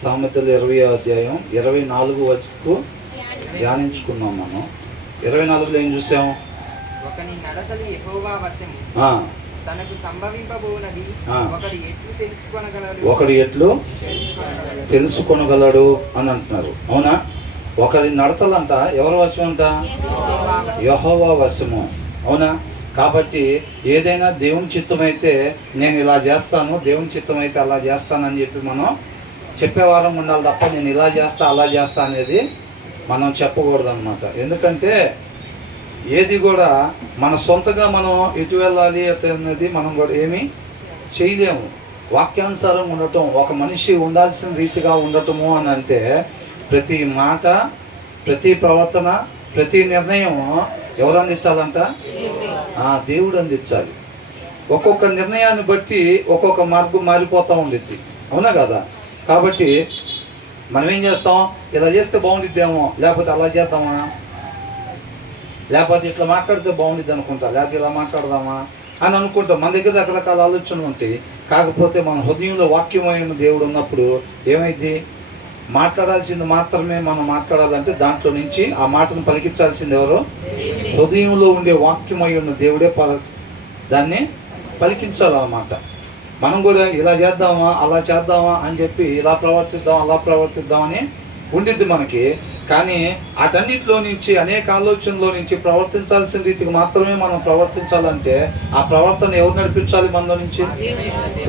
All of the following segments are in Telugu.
సామెతలు 20వ అధ్యాయం 24 వరకు ధ్యానించుకున్నాం. మనం 24లో ఏం చూసాం? ఒకని నడతలు యెహోవా వశము, తనకు సంభవింపబోనది ఒకడు ఎట్లు తెలుసుకొనగలడు అని అంటున్నారు. అవునా? ఒకరి నడతలంట ఎవరి వశం అంట? యెహోవా వశము. అవునా? కాబట్టి ఏదైనా దేవుని చిత్తం అయితే నేను ఇలా చేస్తాను, దేవుని చిత్తం అయితే అలా చేస్తానని చెప్పి మనం చెప్పేవారం ఉండాలి తప్ప నేను ఇలా చేస్తా అలా చేస్తా అనేది మనం చెప్పకూడదు అనమాట. ఎందుకంటే ఏది కూడా మన సొంతగా మనం ఎటు వెళ్ళాలి అనేది మనం కూడా ఏమీ చేయలేము. వాక్యానుసారం ఉండటం, ఒక మనిషి ఉండాల్సిన రీతిగా ఉండటము అని అంటే ప్రతి మాట, ప్రతి ప్రవర్తన, ప్రతి నిర్ణయం ఎవరు అందించాలంట? దేవుడు అందించాలి. ఒక్కొక్క నిర్ణయాన్ని బట్టి ఒక్కొక్క మార్గం మారిపోతూ ఉండిద్ది. అవునా కదా? కాబట్టి మనం ఏం చేస్తాం? ఇలా చేస్తే బాగుండిద్దేమో, లేకపోతే అలా చేద్దామా, లేకపోతే ఇట్లా మాట్లాడితే బాగుండిద్ది అనుకుంటా, లేకపోతే ఇలా మాట్లాడదామా అని అనుకుంటాం. మన దగ్గర రకరకాల ఆలోచనలు ఉంటాయి. కాకపోతే మన హృదయంలో వాక్యమైన దేవుడు ఉన్నప్పుడు ఏమైంది? మాట్లాడాల్సింది మాత్రమే మనం మాట్లాడాలంటే దాంట్లో నుంచి ఆ మాటను పలికించాల్సింది ఎవరు? హృదయంలో ఉండే వాక్యమై ఉన్న దేవుడే దాన్ని పలికించాలన్నమాట. మనం కూడా ఇలా చేద్దామా అలా చేద్దామా అని చెప్పి ఇలా ప్రవర్తిద్దాం అలా ప్రవర్తిద్దామని ఉండిద్ది మనకి. కానీ అటన్నిటిలో నుంచి, అనేక ఆలోచనలో నుంచి ప్రవర్తించాల్సిన రీతికి మాత్రమే మనం ప్రవర్తించాలంటే ఆ ప్రవర్తన ఎవరు నడిపించాలి? మనలో నుంచి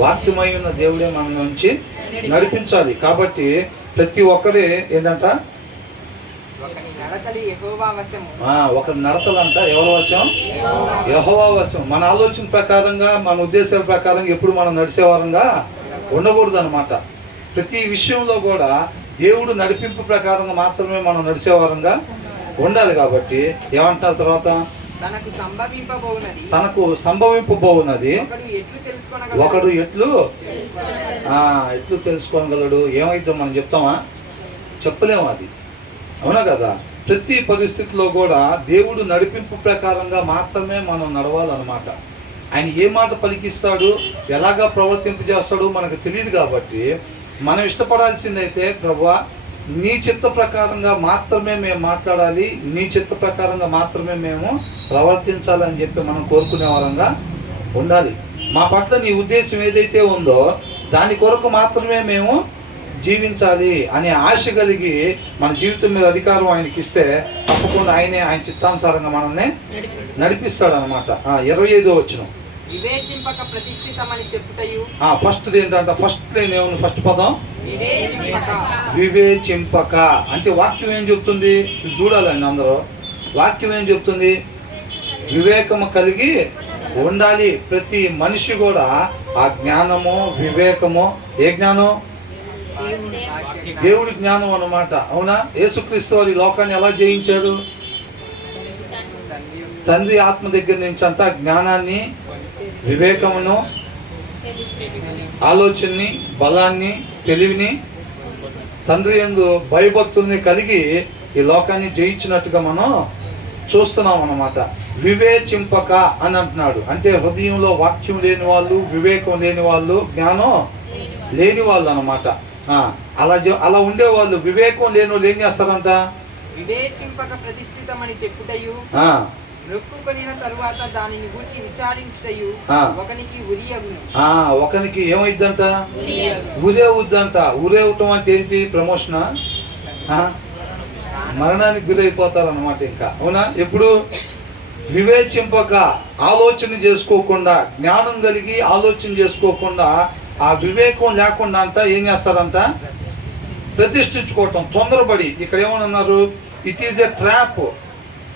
వాక్యమై ఉన్న దేవుడే మన నుంచి నడిపించాలి. కాబట్టి ప్రతి ఒక్కరే ఏంటంట? ఒకరి నడతలంట ఎవరి వశం? యెహోవా వశం. మన ఆలోచన ప్రకారంగా, మన ఉద్దేశాల ప్రకారంగా ఎప్పుడు మనం నడిచేవారంగా ఉండకూడదు అనమాట. ప్రతి విషయంలో కూడా దేవుడు నడిపింపు ప్రకారంగా మాత్రమే మనం నడిచేవారంగా ఉండాలి. కాబట్టి ఏమంటారు తర్వాత? తనకు సంభవింపబోవున్నది ఒకడు ఎట్లు తెలుసుకోగలడు. ఏమైతే మనం చెప్తామా? చెప్పలేము అది. అవునా కదా? ప్రతి పరిస్థితిలో కూడా దేవుడు నడిపింపు ప్రకారంగా మాత్రమే మనం నడవాలన్నమాట. ఆయన ఏ మాట పలికిస్తాడు, ఎలాగా ప్రవర్తింపజేస్తాడు మనకు తెలియదు. కాబట్టి మనం ఇష్టపడాల్సిందైతే ప్రభువా నీ చిత్త ప్రకారంగా మాత్రమే మేము మాట్లాడాలి, నీ చిత్త ప్రకారంగా మాత్రమే మేము ప్రవర్తించాలని చెప్పి మనం కోరుకునే వారంగా ఉండాలి. మా పట్ల నీ ఉద్దేశం ఏదైతే ఉందో దాని కొరకు మాత్రమే మేము జీవించాలి అనే ఆశ కలిగి మన జీవితం మీద అధికారం ఆయనకి ఇస్తే తప్పకుండా ఆయన చిత్తానుసారంగా మనల్ని నడిపిస్తాడు అనమాట. 25వ వచనం. వివేచింపక ప్రతిష్ఠితమని చెప్పుటయు. ఫస్ట్ ఏంటంటే ఫస్ట్ పదం వివేచింపక అంటే వాక్యం ఏం చెప్తుంది? చూడాలండి అందరూ. వాక్యం ఏం చెప్తుంది? వివేకము కలిగి ఉండాలి. ప్రతి మనిషి కూడా ఆ జ్ఞానము, వివేకము, ఏ జ్ఞానం? దేవుడి జ్ఞానం అన్నమాట. అవునా? యేసుక్రీస్తు వారి లోకాన్ని ఎలా జయించాడు? తండ్రి ఆత్మ దగ్గర నుంచి అంతా జ్ఞానాన్ని, వివేకమును, ఆలోచనని, బలాన్ని, తెలివిని, తండ్రి యందు భయభక్తుల్ని కలిగి ఈ లోకాన్ని జయించినట్టుగా మనం చూస్తున్నాం అన్నమాట. వివేచింపక అని అంటున్నాడు. అంటే హృదయంలో వాక్యం లేని వాళ్ళు, వివేకం లేని వాళ్ళు, జ్ఞానం లేని వాళ్ళు అన్నమాట. అలా ఉండేవాళ్ళు, వివేకం లేని వాళ్ళు ఏం చేస్తారంట? వివేచింపక ప్రతిష్ఠితమని చెప్పుటయు, నొక్కుకొనిన తరువాత దానిని గూర్చి విచారించుటయు ఒకనికి ఉరియగును. ఒకనికి ఏమైద్దంట? ఉరేవుద్దంట. ఉరేవటం అంటే ఏంటి? ప్రమోషనా? మరణానికి గురైపోతారు అన్నమాట. ఇంకా అవునా? ఎప్పుడు వివేచింపక, ఆలోచన చేసుకోకుండా, జ్ఞానం కలిగి ఆలోచన చేసుకోకుండా, ఆ వివేకం లేకుండా అంట ఏం చేస్తారంట? ప్రతిష్ఠించుకోవటం, తొందరపడి. ఇక్కడ ఏమన్నారు? It is a trap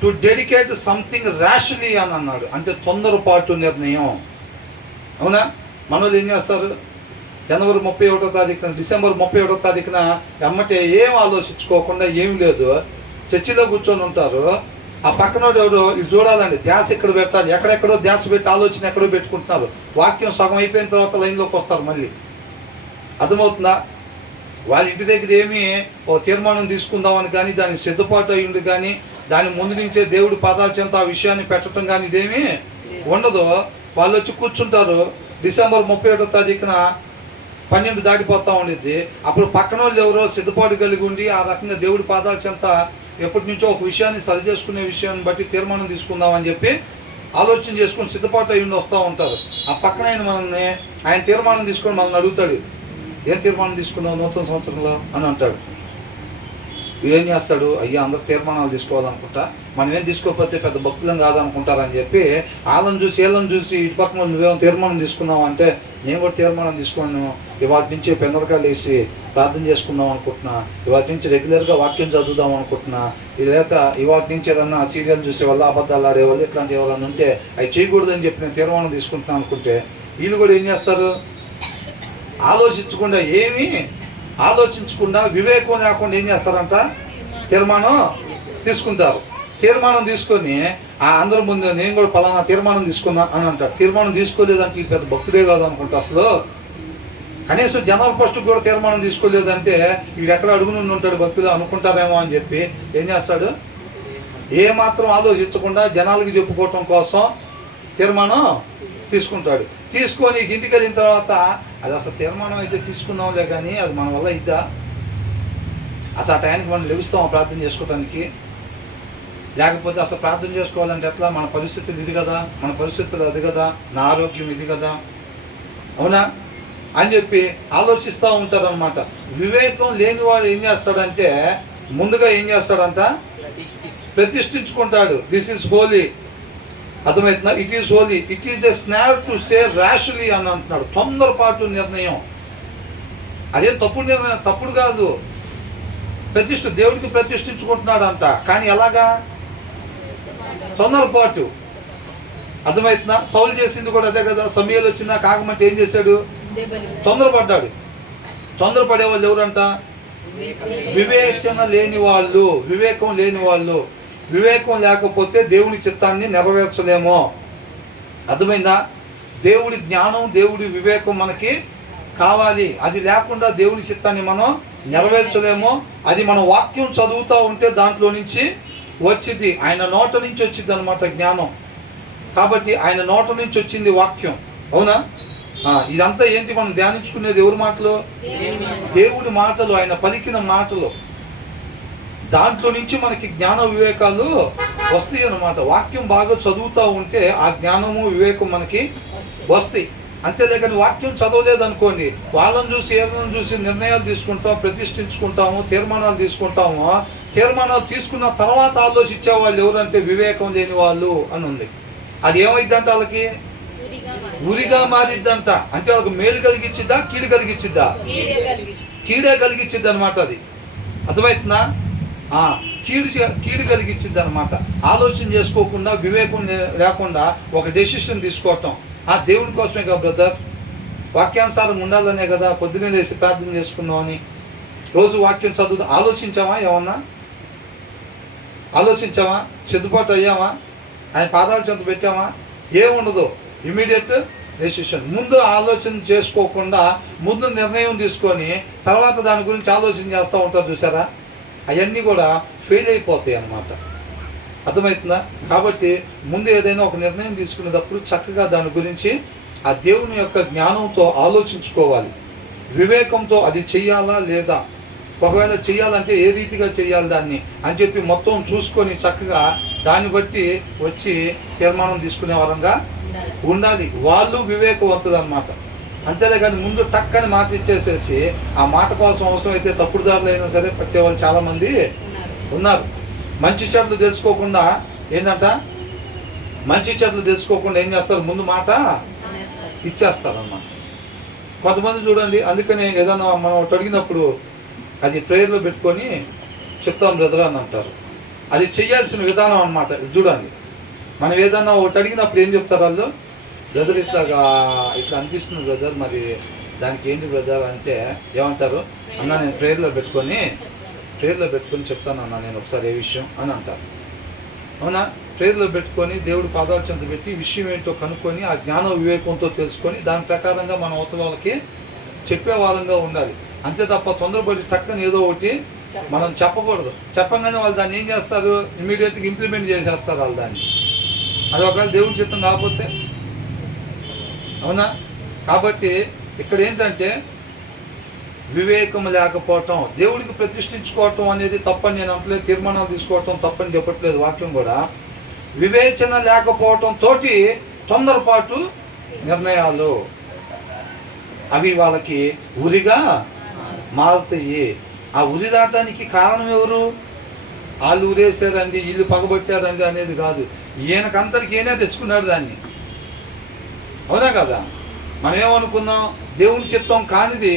to dedicate something rashly అని అన్నాడు. అంటే తొందరపాటు నిర్ణయం. అవునా? మనోళ్ళు ఏం చేస్తారు? జనవరి 31వ తారీఖున, డిసెంబర్ 31వ తారీఖున ఎమ్మటే ఏం ఆలోచించుకోకుండా, ఏం లేదు, చర్చిలో కూర్చొని ఉంటారు. ఆ పక్కన ఎవరు ఇది చూడాలండి, ధ్యాస ఇక్కడ పెట్టాలి, ఎక్కడెక్కడో ధ్యాస పెట్టి ఆలోచన ఎక్కడో పెట్టుకుంటున్నారు. వాక్యం సగం అయిపోయిన తర్వాత లైన్లోకి వస్తారు మళ్ళీ. అర్థమవుతుందా? వాళ్ళ ఇంటి దగ్గర ఏమి ఓ తీర్మానం తీసుకుందామని కానీ, దానికి సిద్ధపాటు అయ్యింది కానీ, దాని ముందు నుంచే దేవుడి పాదాల చెంత ఆ విషయాన్ని పెట్టడం కానీ ఇదేమీ ఉండదు. వాళ్ళు వచ్చి కూర్చుంటారు. డిసెంబర్ 31వ తారీఖున 12 దాటిపోతూ ఉండిద్ది. అప్పుడు పక్కన వాళ్ళు ఎవరో సిద్ధపాటు కలిగి ఉండి ఆ రకంగా దేవుడి పాదాల చెంత ఎప్పటి నుంచో ఒక విషయాన్ని సరి చేసుకునే విషయాన్ని బట్టి తీర్మానం తీసుకుందామని చెప్పి ఆలోచన చేసుకుని సిద్ధపాటు అయ్యి వస్తూ ఉంటారు. ఆ పక్కన ఆయన తీర్మానం తీసుకొని మనల్ని అడుగుతాడు, ఏం తీర్మానం తీసుకున్నావు నూతన సంవత్సరంలో అని అంటాడు. ఏం చేస్తాడు, అయ్యా అందరు తీర్మానాలు తీసుకోవాలనుకుంటా, మనం ఏం తీసుకోకపోతే పెద్ద భక్తులం కాదనుకుంటారని చెప్పి వాళ్ళని చూసి వీళ్ళని చూసి ఇటు పక్కన నువ్వేమో తీర్మానం తీసుకున్నావు అంటే, నేను కూడా తీర్మానం తీసుకున్నాను, ఇవాటి నుంచి పెందరకాయలు వేసి ప్రార్థన చేసుకుందాం అనుకుంటున్నా, ఇవాటి నుంచి రెగ్యులర్గా వాక్యం చదువుదాం అనుకుంటున్నా, లేదా ఇవాటి నుంచి ఏదన్నా సీరియల్ చూసే వల్ల అబద్ధాలు ఆడేవాళ్ళు ఇట్లాంటి ఎవరన్నా ఉంటే అవి చేయకూడదని చెప్పి నేను తీర్మానం తీసుకుంటున్నాను అనుకుంటే, వీళ్ళు కూడా ఏం చేస్తారు, ఆలోచించకుండా ఆలోచించకుండా వివేకం లేకుండా ఏం చేస్తారంట, తీర్మానం తీసుకుంటారు. తీర్మానం తీసుకొని అందరి ముందు నేను కూడా పలానా తీర్మానం తీసుకున్నా అని అంటారు. తీర్మానం తీసుకోలేదంటే ఈ పెద్ద భక్తుడే కాదు అనుకుంటా. అసలు కనీసం జనాల ఫస్ట్ కూడా తీర్మానం తీసుకోలేదంటే వీడు ఎక్కడ అడుగునుండి ఉంటాడు భక్తులు అనుకుంటారేమో అని చెప్పి ఏం చేస్తాడు, ఏ మాత్రం ఆలోచించకుండా జనాలకి చెప్పుకోవటం కోసం తీర్మానం తీసుకుంటాడు. తీసుకొని ఇంటికి వెళ్ళిన తర్వాత అది అసలు తీర్మానం అయితే తీసుకున్నాంలే కానీ అది మన వల్ల ఇద్దా, అసలు ఆ టైంకి మనం లెగుస్తాం ప్రార్థన చేసుకోవటానికి, లేకపోతే అసలు ప్రార్థన చేసుకోవాలంటే ఎట్లా, మన పరిస్థితులు ఇది కదా, మన పరిస్థితులు అది కదా, నా ఆరోగ్యం ఇది కదా, అవునా అని చెప్పి ఆలోచిస్తూ ఉంటారనమాట. వివేకం లేనివాడు ఏం చేస్తాడంటే ముందుగా ఏం చేస్తాడంట, ప్రతిష్ఠించుకుంటాడు. దిస్ ఈజ్ హోలీ, అర్థమవుతుందా, it is holy, it is a snare to say rashly అని అంటున్నాడు. తొందరపాటు నిర్ణయం, అదేం తప్పుడు నిర్ణయం, తప్పుడు కాదు, దేవుడికి ప్రతిష్ఠించుకుంటున్నాడు అంట. కానీ ఎలాగా, తొందరపాటు, అర్థమవుతుందా. సౌలు చేసింది కూడా అదే కదా, సమయాలు వచ్చిందా కాకమంటే ఏం చేశాడు, తొందరపడ్డాడు. తొందరపడే వాళ్ళు ఎవరంట, వివేచన లేని వాళ్ళు, వివేకం లేని వాళ్ళు. వివేకం లేకపోతే దేవుని చిత్తాన్ని నెరవేర్చలేమో, అర్థమైందా. దేవుడి జ్ఞానం, దేవుడి వివేకం మనకి కావాలి. అది లేకుండా దేవుని చిత్తాన్ని మనం నెరవేర్చలేమో. అది మన వాక్యం చదువుతూ ఉంటే దాంట్లో నుంచి వచ్చింది, ఆయన నోట నుంచి వచ్చింది అనమాట జ్ఞానం. కాబట్టి ఆయన నోట నుంచి వచ్చింది వాక్యం, అవునా. ఇదంతా ఏంటి, మనం ధ్యానించుకునేది ఎవరి మాటలు, దేవుడి మాటలు, ఆయన పలికిన మాటలు. దాంట్లో నుంచి మనకి జ్ఞాన వివేకాలు వస్తాయి అన్నమాట. వాక్యం బాగా చదువుతూ ఉంటే ఆ జ్ఞానము వివేకం మనకి వస్తాయి. అంతేలేకని వాక్యం చదవలేదనుకోండి, వాళ్ళని చూసి ఏళ్ళని చూసి నిర్ణయాలు తీసుకుంటాం, ప్రతిష్ఠించుకుంటాము, తీర్మానాలు తీసుకుంటాము. తీర్మానాలు తీసుకున్న తర్వాత ఆలోచించే వాళ్ళు ఎవరంటే వివేకం లేని వాళ్ళు అని ఉంది. అది ఏమైందంటే వాళ్ళకి ఉరిగా మారిద్దంట. అంటే వాళ్ళకి మేలు కలిగించిద్దా, కీడు కలిగించిద్దా, కీడే కలిగించిద్ది అనమాట. అది అర్థమవుతుందా, కీడు కలిగించిద్ది అనమాట. ఆలోచన చేసుకోకుండా, వివేకం లేకుండా ఒక డెసిషన్ తీసుకోవటం. దేవుడి కోసమే కదా బ్రదర్, వాక్యానుసారం ఉండాలనే కదా పొద్దున్నే లేసి ప్రార్థన చేసుకున్నామని, రోజు వాక్యం చదువు. ఆలోచించామా, ఏమన్నా ఆలోచించామా, సిద్ధపాటు అయ్యామా, ఆయన పాదాల చెంత పెట్టామా, ఏముండదు. Immediate decision. ముందు ఆలోచన చేసుకోకుండా ముందు నిర్ణయం తీసుకొని తర్వాత దాని గురించి ఆలోచన చేస్తూ ఉంటారు చూసారా, అవన్నీ కూడా ఫెయిల్ అయిపోతాయి అన్నమాట. అర్థమవుతుందా. కాబట్టి ముందు ఏదైనా ఒక నిర్ణయం తీసుకునేటప్పుడు చక్కగా దాని గురించి ఆ దేవుని యొక్క జ్ఞానంతో ఆలోచించుకోవాలి, వివేకంతో అది చెయ్యాలా లేదా, ఒకవేళ చెయ్యాలంటే ఏ రీతిగా చెయ్యాలి దాన్ని అని చెప్పి మొత్తం చూసుకొని చక్కగా దాన్ని బట్టి వచ్చి తీర్మానం తీసుకునే వారంగా ఉండాలి. వాళ్ళు వివేకవంతులు అనమాట. అంతేలే కానీ ముందు టక్కని మాట ఇచ్చేసేసి ఆ మాట కోసం అవసరమైతే తప్పుడు దారులు అయినా సరే పట్టేవాళ్ళు చాలామంది ఉన్నారు. మంచి చెడులు తెలుసుకోకుండా ఏంటంట, మంచి చెడులు తెలుసుకోకుండా ఏం చేస్తారు, ముందు మాట ఇచ్చేస్తారు అన్నమాట. కొంతమంది చూడండి, అందుకని ఏదైనా మనం ఒకటి అడిగినప్పుడు అది ప్రేయర్లో పెట్టుకొని చెప్తాం బ్రదర్ అని అంటారు. అది చేయాల్సిన విధానం అన్నమాట. చూడండి, మనం ఏదన్నా ఒకటి అడిగినప్పుడు ఏం చెప్తారు వాళ్ళు, బ్రదర్ ఇట్లా అనిపిస్తుంది బ్రదర్, మరి దానికి ఏంటి బ్రదర్ అంటే ఏమంటారు, అన్న నేను ప్రేయర్లో పెట్టుకొని చెప్తాను అన్న నేను ఒకసారి ఏ విషయం అని అంటారు. అవునా, ప్రేయర్లో పెట్టుకొని దేవుడి పాదాల చెంత పెట్టి విషయం ఏంటో కనుక్కొని ఆ జ్ఞాన వివేకంతో తెలుసుకొని దాని ప్రకారంగా మన అవతల వాళ్ళకి చెప్పే వారంగా ఉండాలి. అంతే తప్ప తొందరపడి టక్కని ఏదో ఒకటి మనం చెప్పకూడదు. చెప్పగానే వాళ్ళు దాన్ని ఏం చేస్తారు, ఇమీడియట్గా ఇంప్లిమెంట్ చేసేస్తారు వాళ్ళు దాన్ని. అది ఒకవేళ దేవుడి చిత్తం కాకపోతే, అవునా. కాబట్టి ఇక్కడ ఏంటంటే వివేకం లేకపోవటం. దేవుడికి ప్రతిష్ఠించుకోవటం అనేది తప్పని నేను అంటలేదు, తీర్మానాలు తీసుకోవటం తప్పని చెప్పట్లేదు వాక్యం కూడా. వివేచన లేకపోవటం తోటి తొందరపాటు నిర్ణయాలు అవి వాళ్ళకి ఉరిగా మారుతాయి. ఆ ఉరి రావటానికి కారణం ఎవరు? వాళ్ళు ఊరేసారండి, వీళ్ళు పగబట్టారండి అనేది కాదు. ఈయనకంతటికి ఈయనే తెచ్చుకున్నాడు దాన్ని. అవునా కదా? మనం ఏమనుకున్నాం? దేవుని చిత్తం కానిది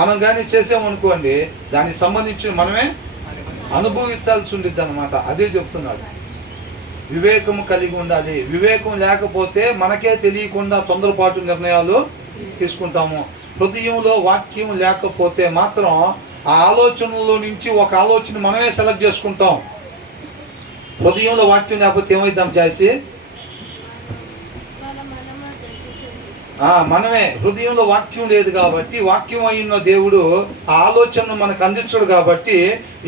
మనం కానీ చేసామనుకోండి, దానికి సంబంధించి మనమే అనుభవించాల్సి ఉండిద్ది అనమాట. అదే చెప్తున్నాడు. వివేకం కలిగి ఉండాలి. వివేకం లేకపోతే మనకే తెలియకుండా తొందరపాటు నిర్ణయాలు తీసుకుంటాము. హృదయంలో వాక్యం లేకపోతే మాత్రం ఆ ఆలోచనలో నుంచి ఒక ఆలోచన మనమే సెలెక్ట్ చేసుకుంటాం. హృదయంలో వాక్యం లేకపోతే ఏమైద్దాం చేసి మనమే. హృదయంలో వాక్యం లేదు కాబట్టి, వాక్యం అయిన దేవుడు ఆ ఆలోచనను మనకు అందించడు కాబట్టి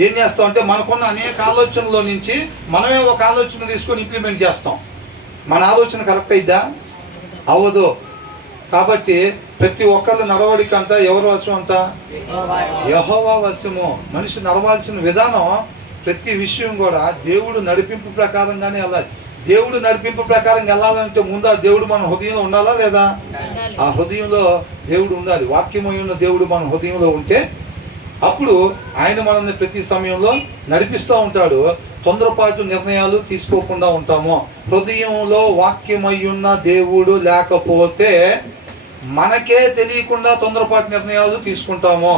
ఏం చేస్తాం అంటే మనకున్న అనేక ఆలోచనలో నుంచి మనమే ఒక ఆలోచన తీసుకొని ఇంప్లిమెంట్ చేస్తాం. మన ఆలోచన కరెక్ట్ అయిద్దా? అవ్వదు. కాబట్టి ప్రతి ఒక్కళ్ళ నడవడిక అంతా ఎవరు వశం అంట? యెహోవా వశము. మనిషి నడవాల్సిన విధానం ప్రతి విషయం కూడా దేవుడు నడిపింపు ప్రకారంగానే వెళ్ళాలి. దేవుడు నడిపింపు ప్రకారం వెళ్ళాలంటే ముందు ఆ దేవుడు మన హృదయంలో ఉండాలా లేదా? ఆ హృదయంలో దేవుడు ఉండాలి. వాక్యమై ఉన్న దేవుడు మన హృదయంలో ఉంటే అప్పుడు ఆయన మనల్ని ప్రతి సమయంలో నడిపిస్తూ ఉంటాడు. తొందరపాటు నిర్ణయాలు తీసుకోకుండా ఉంటాము. హృదయంలో వాక్యమై ఉన్న దేవుడు లేకపోతే మనకే తెలియకుండా తొందరపాటు నిర్ణయాలు తీసుకుంటాము.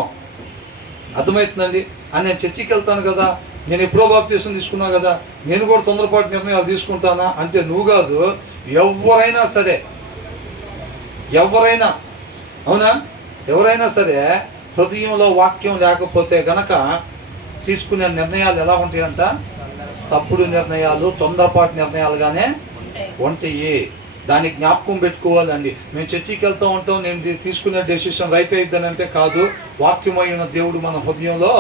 అర్థమవుతుందండి? నేను చర్చికి వెళ్తాను కదా, నేను ఎప్పుడో బాప్తీసం తీసుకున్నా కదా, నేను కూడా తొందరపాటు నిర్ణయాలు తీసుకుంటానా అంటే నువ్వు కాదు, ఎవరైనా సరే. ఎవరైనా, అవునా? ఎవరైనా సరే హృదయంలో వాక్యం లేకపోతే గనక తీసుకునే నిర్ణయాలు ఎలా ఉంటాయంట? తప్పుడు నిర్ణయాలు, తొందరపాటు నిర్ణయాలుగానే ఉంటాయి. దాన్ని జ్ఞాపకం పెట్టుకోవాలండి. మేము చర్చికి వెళ్తూ ఉంటాం, నేను తీసుకునే డెసిషన్ రైట్ అయిద్దానంటే కాదు. వాక్యమైన దేవుడు మన హృదయంలో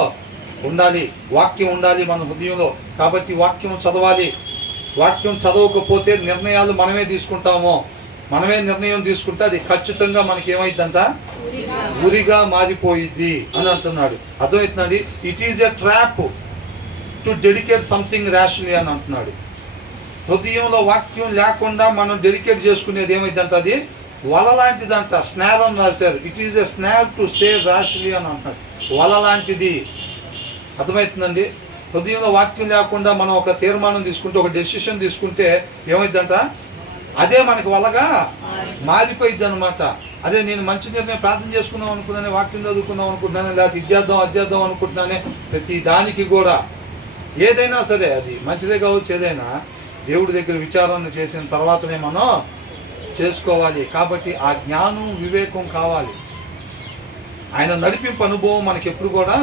ఉండాలి. వాక్యం ఉండాలి మన హృదయంలో. కాబట్టి వాక్యం చదవాలి. వాక్యం చదవకపోతే నిర్ణయాలు మనమే తీసుకుంటాము. మనమే నిర్ణయం తీసుకుంటే అది ఖచ్చితంగా మనకి ఏమైందంట? ఉరిగా మారిపోయిద్ది అని అంటున్నాడు. అర్థమవుతుందండి? It is a trap to dedicate something rashly అని అంటున్నాడు. హృదయంలో వాక్యం లేకుండా మనం డెడికేట్ చేసుకునేది ఏమైందంట? అది వల లాంటిదంట. స్నార్ అని రాశారు. It is a snare to save rashly అని అంటున్నాడు. వల లాంటిది. అర్థమవుతుందండి? హృదయంలో వాక్యం లేకుండా మనం ఒక తీర్మానం తీసుకుంటే, ఒక డెసిషన్ తీసుకుంటే ఏమైందంట? అదే మనకి వలగా మారిపోయిద్ది అనమాట. అదే నేను మంచి నిర్ణయం ప్రార్థన చేసుకుందాం అనుకున్నానే, వాక్యం చదువుకుందాం అనుకుంటున్నానే, లేకపోతే ఇది చేద్దాం అది చేద్దాం అనుకుంటున్నానే, ప్రతి దానికి కూడా ఏదైనా సరే అది మంచిదే కావచ్చు, ఏదైనా దేవుడి దగ్గర విచారణ చేసిన తర్వాతనే మనం చేసుకోవాలి. కాబట్టి ఆ జ్ఞానం, వివేకం కావాలి. ఆయన నడిపింపు అనుభవం మనకి ఎప్పుడు కూడా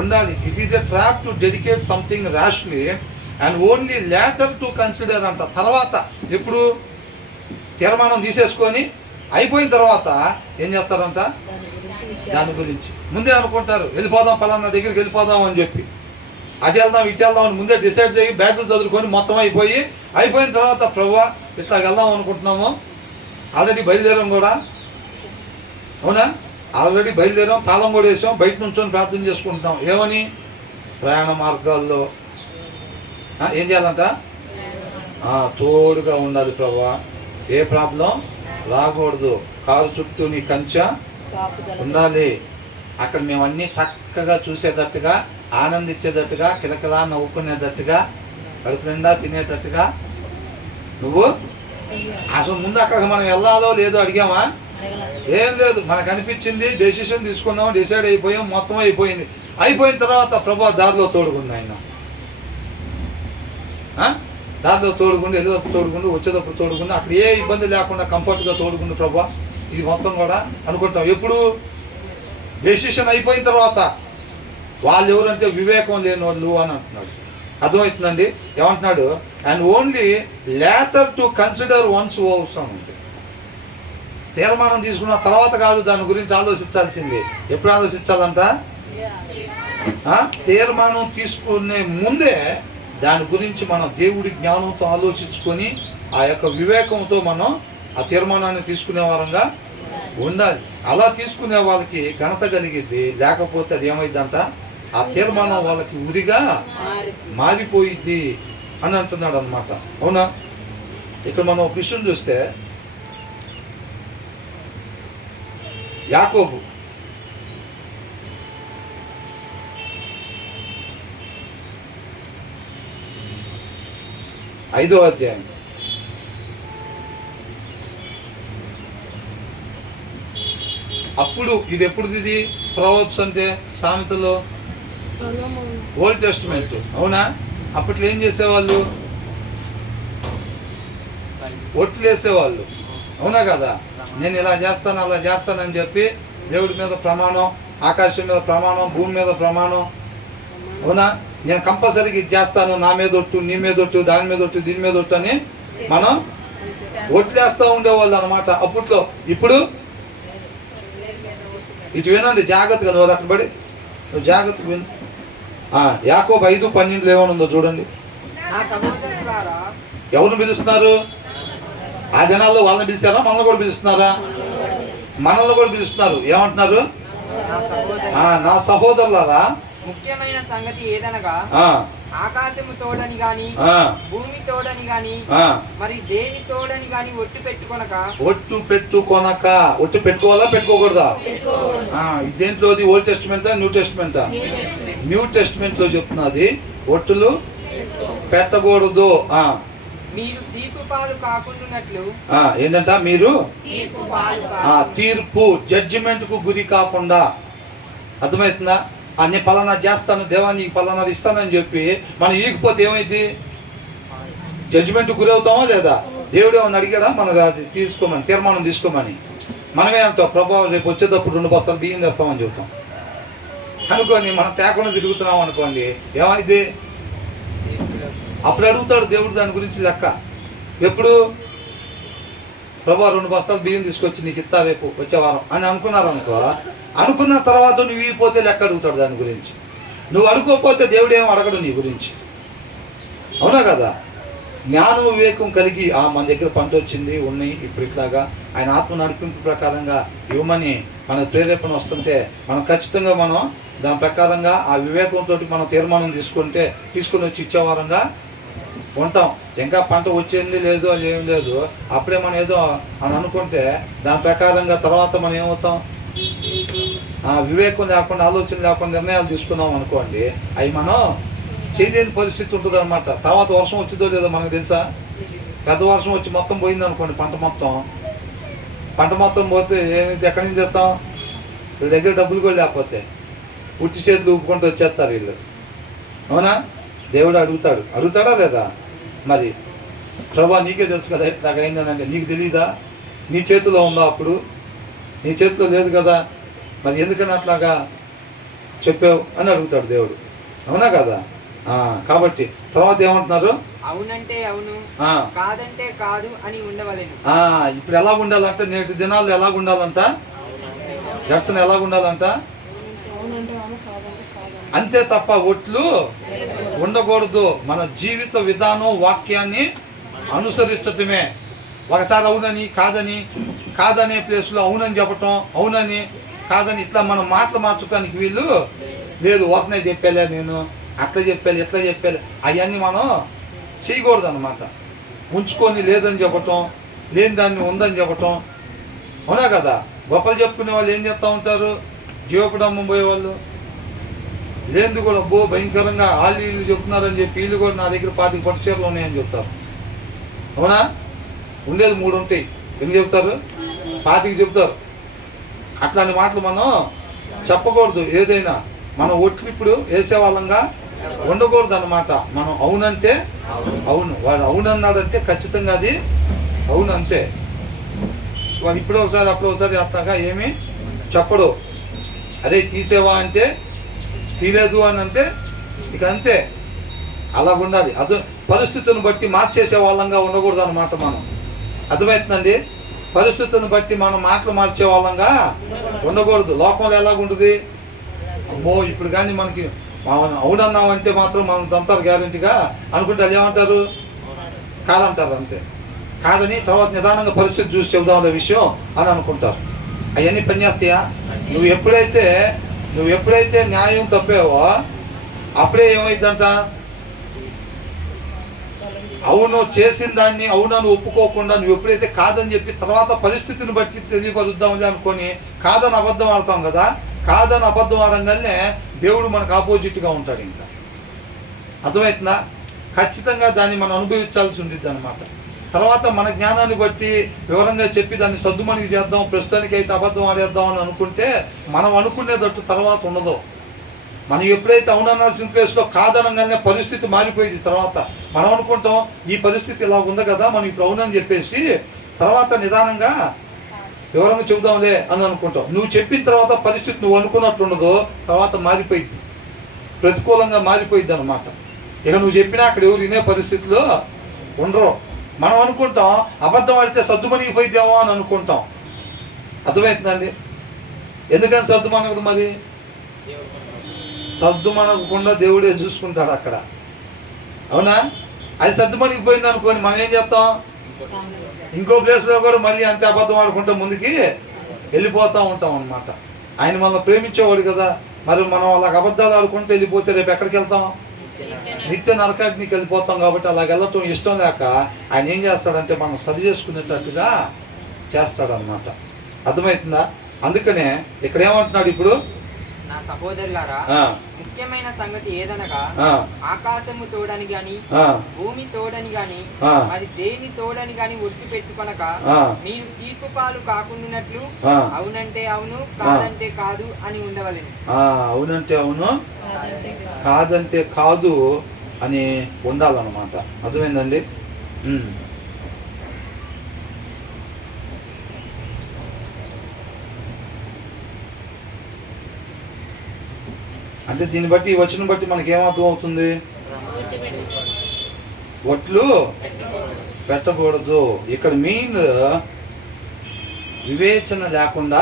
ఉండాలి. It is a trap to dedicate something rashly and only later to consider అంట. తర్వాత ఎప్పుడు తీర్మానం తీసేసుకొని అయిపోయిన తర్వాత ఏం చేస్తారంట? దాని గురించి ముందే అనుకుంటారు, వెళ్ళిపోదాం, పలానా దగ్గరికి వెళ్ళిపోదాం అని చెప్పి, అది వెళ్దాం ఇటు వెళ్దాం అని ముందే డిసైడ్ చేయి, బ్యాగులు చదువుకొని మొత్తం అయిపోయిన తర్వాత ప్రభువా ఇట్లా వెళ్దాం అనుకుంటున్నాము, ఆల్రెడీ బయలుదేరాం కూడా. అవునా? ఆల్రెడీ బయలుదేరాం, తాళం కూడా వేసాం, బయట నుంచొని ప్రార్థన చేసుకుంటున్నాం. ఏమని? ప్రయాణ మార్గాల్లో ఏం చేయాలంట? తోడుగా ఉండాలి ప్రభువా, ఏ ప్రాబ్లం రాకూడదు, కారు చుట్టూ నీ కంచె ఉండాలి. అక్కడ మేము అన్నీ చక్కగా చూసేటట్టుగా, ఆనందించేటట్టుగా, కిలకిలా నవ్వుకునేటట్టుగా, కడుపు నిండా తినేటట్టుగా నువ్వు అసలు ముందు అక్కడికి మనం వెళ్ళాలో లేదో అడిగామా? ఏం లేదు, మనకు అనిపించింది, డెసిషన్ తీసుకున్నాం, డిసైడ్ అయిపోయాం, మొత్తం అయిపోయింది. అయిపోయిన తర్వాత ప్రభా దారిలో తోడుకుంది ఆయన, దారిలో తోడుకుండి, వెళ్ళేటప్పుడు తోడుకుండి, వచ్చేటప్పుడు తోడుకుండి, అక్కడ ఏ ఇబ్బంది లేకుండా కంఫర్ట్గా తోడుకుంది ప్రభా, ఇది మొత్తం కూడా అనుకుంటాం. ఎప్పుడు? డెసిషన్ అయిపోయిన తర్వాత. వాళ్ళు ఎవరంటే వివేకం లేని వాళ్ళు అని అంటున్నాడు. అర్థమవుతుందండి? ఏమంటున్నాడు? And only later to consider once అవసరం ఉంది. తీర్మానం తీసుకున్న తర్వాత కాదు దాని గురించి ఆలోచించాల్సింది. ఎప్పుడు ఆలోచించాలంట? తీర్మానం తీసుకునే ముందే దాని గురించి మనం దేవుడి జ్ఞానంతో ఆలోచించుకొని ఆ యొక్క వివేకంతో మనం ఆ తీర్మానాన్ని తీసుకునే వారంగా ఉండాలి. అలా తీసుకునే వాళ్ళకి ఘనత కలిగిద్ది, లేకపోతే అది ఏమైందంట ఆ తీర్మానం వాళ్ళకి ఉరిగా మారిపోయిద్ది అని అంటున్నాడు అనమాట. అవునా? ఇక్కడ మనం ఒక విషయం చూస్తే యాకోబు 5వ అధ్యాయం అప్పుడు ఇది ఎప్పుడుది? ఇది ప్రొవర్బ్స్ అంటే సామెతలో ఓల్డ్ టెస్టిమెంట్. అవునా? అప్పట్లో ఏం చేసేవాళ్ళు? ఒట్లు వేసేవాళ్ళు. అవునా కదా? నేను ఇలా చేస్తాను అలా చేస్తానని చెప్పి దేవుడి మీద ప్రమాణం, ఆకాశం మీద ప్రమాణం, భూమి మీద ప్రమాణం. అవునా? నేను కంపల్సరీగా ఇది చేస్తాను, నా మీద ఒట్టు, నీ మీద ఒట్టు, దాని మీద ఒట్టు, దీని మీద ఒట్టు అని మనం ఒట్లేస్తూ ఉండేవాళ్ళు అనమాట అప్పట్లో. ఇప్పుడు ఇటు వినండి జాగ్రత్తగా, నువ్వు అక్కడ పడి నువ్వు జాగ్రత్తగా విను. యాకోబు 5:12 ఏమనుందో చూడండి. ఎవరిని పిలుస్తున్నారు? ఆ జనాల్లో వాళ్ళని పిలిచారా? మనల్ని కూడా పిలుస్తున్నారా? మనల్ని కూడా పిలుస్తున్నారు. ఏమంటున్నారు? నా సహోదరులారా, ముఖ్యమైన సంగతి ఏదనగా ఆకాశము తోడని గాని భూమి తోడని గాని మరి దేని తోడని గాని ఒట్టు పెట్టుకొనక. ఒట్టు పెట్టుకోవాలా పెట్టుకోకూడదా? దేంట్లోది? ఓల్డ్ టెస్టిమెంటా న్యూ టెస్టిమెంటా? న్యూ టెస్టిమెంట్ లో చెప్తున్నది ఒట్టులు పెట్టకూడదు. మీరు తీర్పు పాలు కాకుండానట్లు. ఏంటంట? మీరు తీర్పు జడ్జిమెంట్ కు గురి కాకుండా. అర్థమవుతుందా? నేను పలానా చేస్తాను, దేవా నీకు పలానాది ఇస్తానని చెప్పి మనం ఈగిపోతే ఏమైంది? జడ్జిమెంట్ గురి అవుతామా లేదా? దేవుడు ఏమన్నా అడిగాడా మనం అది తీసుకోమని, తీర్మానం తీసుకోమని? మనమే అంటాం, ప్రభావం రేపు వచ్చేటప్పుడు 2 బస్తాలు బియ్యం తెస్తామని చెప్తాం అనుకోని మనం తేకుండా తిరుగుతున్నాం అనుకోండి, ఏమైంది? అప్పుడు అడుగుతాడు దేవుడు దాని గురించి లెక్క. ఎప్పుడు? ప్రభా 2 బస్తాలు బియ్యం తీసుకొచ్చి నీకు ఇస్తా రేపు వచ్చే వారం అని అనుకున్నారు అనుకో. అనుకున్న తర్వాత నువ్వు ఇవ్వకపోతే లెక్క అడుగుతాడు దాని గురించి. నువ్వు అడుకోకపోతే దేవుడు ఏమో అడగడు నీ గురించి. అవునా కదా? జ్ఞానం వివేకం కలిగి మన దగ్గర పంట వచ్చింది, ఉన్నాయి, ఇప్పుడు ఇట్లాగా ఆయన ఆత్మ నడిపింపు ప్రకారంగా ఇవ్వమని మన ప్రేరేపణ వస్తుంటే మనం ఖచ్చితంగా మనం దాని ప్రకారంగా ఆ వివేకంతో మనం తీర్మానం తీసుకొని వచ్చి ఇచ్చేవారంగా ఉంటాం. ఇంకా పంట వచ్చింది లేదు, అది ఏం లేదు, అప్పుడే మనం ఏదో అని అనుకుంటే దాని ప్రకారంగా తర్వాత మనం ఏమవుతాం? వివేకం లేకుండా, ఆలోచన లేకుండా నిర్ణయాలు తీసుకున్నాం అనుకోండి, అవి మనం చేయలేని పరిస్థితి ఉంటుంది అనమాట. తర్వాత వర్షం వచ్చిందో లేదో మనకు తెలుసా? పెద్ద వర్షం వచ్చి మొత్తం పోయింది అనుకోండి, పంట మొత్తం పోతే ఏమైంది? ఎక్కడి నుంచి తెస్తాం? వీళ్ళ దగ్గర డబ్బులు కూడా లేకపోతే పుట్టి చేతులు ఊపుకుంటూ వచ్చేస్తారు వీళ్ళు. అవునా? దేవుడు అడుగుతాడా లేదా? మరి ప్రభా నీకే తెలుసు కదా ఇట్లాగ అయిందనంటే, నీకు తెలీదా? నీ చేతిలో ఉందా? అప్పుడు నీ చేతిలో లేదు కదా, మరి ఎందుకని అట్లాగా చెప్పావు అని అడుగుతాడు దేవుడు. అవునా కదా? కాబట్టి తర్వాత ఏమంటున్నారు? అవునంటే అవును, కాదంటే కాదు అని ఉండవలేను. ఇప్పుడు ఎలా ఉండాలంట? నేటి దినాలు ఎలా ఉండాలంట? దర్శనం ఎలా ఉండాలంట? అంతే తప్ప ఒట్లు ఉండకూడదు. మన జీవిత విధానం వాక్యాన్ని అనుసరించటమే. ఒకసారి అవునని కాదనే ప్లేస్లో అవునని చెప్పటం, అవునని కాదని ఇట్లా మనం మాటలు మార్చడానికి వీళ్ళు లేదు. ఒకనే చెప్పాలే, నేను అట్లా చెప్పాలి, ఎట్లా చెప్పాలి, అవన్నీ మనం చేయకూడదు అనమాట. ఉంచుకొని లేదని చెప్పటం, లేని దాన్ని ఉందని చెప్పటం. అవునా కదా? గొప్పలు చెప్పుకునే వాళ్ళు ఏం చేస్తూ ఉంటారు? జీవపడమ్మ పోయేవాళ్ళు లేనిది కూడా భయంకరంగా వీళ్ళు చెప్తున్నారని చెప్పి వీళ్ళు కూడా నా దగ్గర 25 పట్టు చీరలు ఉన్నాయని చెప్తారు. అవునా? ఉండేది 3 ఉంటాయి. ఎన్ని చెప్తారు? 25 చెప్తారు. అట్లాంటి మాటలు మనం చెప్పకూడదు. ఏదైనా మనం ఒట్లు ఇప్పుడు వేసే వాళ్ళంగా ఉండకూడదు అనమాట. మనం అవునంటే అవును, వాడు అవునన్నాడంటే ఖచ్చితంగా అది అవును అంతే. వాడు ఇప్పుడు ఒకసారి అప్పుడు ఒకసారి అట్లాగా ఏమీ చెప్పడు. అరే తీసేవా అంటే తీలేదు అని అంటే ఇక అంతే. అలా ఉండాలి. పరిస్థితులను బట్టి మార్చేసే వాళ్ళంగా ఉండకూడదు అనమాట మనం. అర్థమవుతుందండి? పరిస్థితులను బట్టి మనం మాటలు మార్చే వాళ్ళంగా ఉండకూడదు. లోకంలో ఎలాగుంటుంది? అమ్మో ఇప్పుడు కానీ మనకి అవునన్నామంటే మాత్రం మనం తంతారు గ్యారెంటీగా అనుకుంటే అది ఏమంటారు? కాదంటారు అంతే. కాదని తర్వాత నిదానంగా పరిస్థితి చూసి చెబుదాం అనే విషయం అని అనుకుంటారు. అవన్నీ పనిచేస్తాయా? నువ్వు ఎప్పుడైతే న్యాయం తప్పావో అప్పుడే ఏమైందంట, అవును చేసిన దాన్ని అవునని ఒప్పుకోకుండా నువ్వు ఎప్పుడైతే కాదని చెప్పి తర్వాత పరిస్థితిని బట్టి తెలియపరుద్దాంలే అనుకొని కాదని అబద్ధం ఆడతాం కదా. కాదని అబద్ధం ఆడంగానే దేవుడు మనకు ఆపోజిట్గా ఉంటాడు. ఇంకా అర్థమవుతుందా? ఖచ్చితంగా దాన్ని మనం అనుభవించాల్సి ఉంటుంది అనమాట. తర్వాత మన జ్ఞానాన్ని బట్టి వివరంగా చెప్పి దాన్ని సర్దుమణికి చేద్దాం, ప్రస్తుతానికి అయితే అబద్ధం ఆడేద్దాం అని అనుకుంటే మనం అనుకునేటట్టు తర్వాత ఉండదు. మనం ఎప్పుడైతే అవునన్నాల్సిన ప్లేస్లో కాదనగానే పరిస్థితి మారిపోయింది. తర్వాత మనం అనుకుంటాం ఈ పరిస్థితి ఇలా ఉంది కదా, మనం ఇప్పుడు అవునని చెప్పేసి తర్వాత నిదానంగా వివరంగా చెబుదాంలే అని అనుకుంటాం. నువ్వు చెప్పిన తర్వాత పరిస్థితి నువ్వు అనుకున్నట్టు ఉండదు, తర్వాత మారిపోయింది, ప్రతికూలంగా మారిపోయింది అనమాట. ఇక నువ్వు చెప్పినా అక్కడ ఎవరు వినే పరిస్థితిలో ఉండరు. మనం అనుకుంటాం అబద్ధం ఆడితే సర్దుమణిగిపోయిద్దామో అని అనుకుంటాం. అర్థమవుతుందండి? ఎందుకని సర్దుమణగదు? మరి సర్దుమణగకుండా దేవుడే చూసుకుంటాడు అక్కడ. అవునా? అది సర్దుమణిగిపోయింది అనుకోని మనం ఏం చేస్తాం? ఇంకో ప్లేస్లో కూడా మళ్ళీ అంతే అబద్ధం ఆడుకుంటూ ముందుకి వెళ్ళిపోతూ ఉంటాం అన్నమాట. ఆయన మనల్ని ప్రేమించేవాడు కదా. మరి మనం అలాగ అబద్ధాలు ఆడుకుంటూ వెళ్ళిపోతే రేపు ఎక్కడికి వెళ్తాం? నిత్య నరకాగ్నికి వెళ్ళిపోతాం. కాబట్టి అలాగ వెళ్ళటం ఇష్టం లేక ఆయన ఏం చేస్తాడంటే మనం సరి చేసుకునేటట్టుగా చేస్తాడనమాట. అర్థమవుతుందా? అందుకనే ఇక్కడ ఏమంటున్నాడు ఇప్పుడు, నా సహోదరులారా, ముఖ్యమైన సంగతి ఏదనగా ఆకాశము తోడని గాని భూమి తోడని గాని మరి దేని తోడని గాని ఒట్టు పెట్టుకొనక మీరు తీర్పు పాలు కాకుండానట్లు అవునంటే అవును కాదంటే కాదు అని ఉండవలెను. అవునంటే అవును కాదంటే కాదు అని ఉండాలన్నమాట. అర్థమైందండి? అంటే దీన్ని బట్టి ఈ వచనం బట్టి మనకి ఏమర్థం అవుతుంది? ఒట్లు పెట్టకూడదు. ఇక్కడ మెయిన్ వివేచన లేకుండా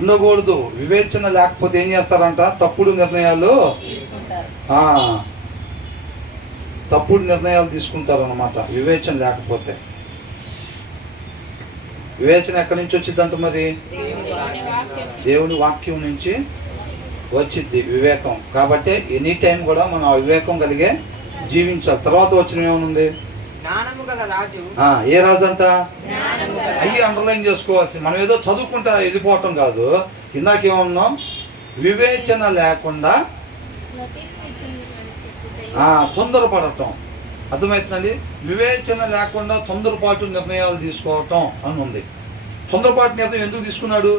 ఉండకూడదు. వివేచన లేకపోతే ఏం చేస్తారంట? తప్పుడు నిర్ణయాలు తీసుకుంటారు అన్నమాట. వివేచన లేకపోతే. వివేచన ఎక్కడి నుంచి వచ్చిందంట? మరి దేవుని వాక్యం నుంచి వచ్చింది వివేకం. కాబట్టి ఎనీ టైం కూడా మనం ఆ వివేకం కలిగే జీవించాలి. తర్వాత వచ్చిన ఏమనుంది? ఏ రాజు అంట? అయ్యి అండర్లైన్ చేసుకోవాల్సి. మనం ఏదో చదువుకుంటా వెళ్ళిపోవటం కాదు. ఇందాకేమన్నాం? వివేచన లేకుండా తొందరపడటం. అర్థమవుతుందండి? వివేచన లేకుండా తొందరపాటు నిర్ణయాలు తీసుకోవటం అని ఉంది. తొందరపాటు నిర్ణయం ఎందుకు తీసుకున్నాడు?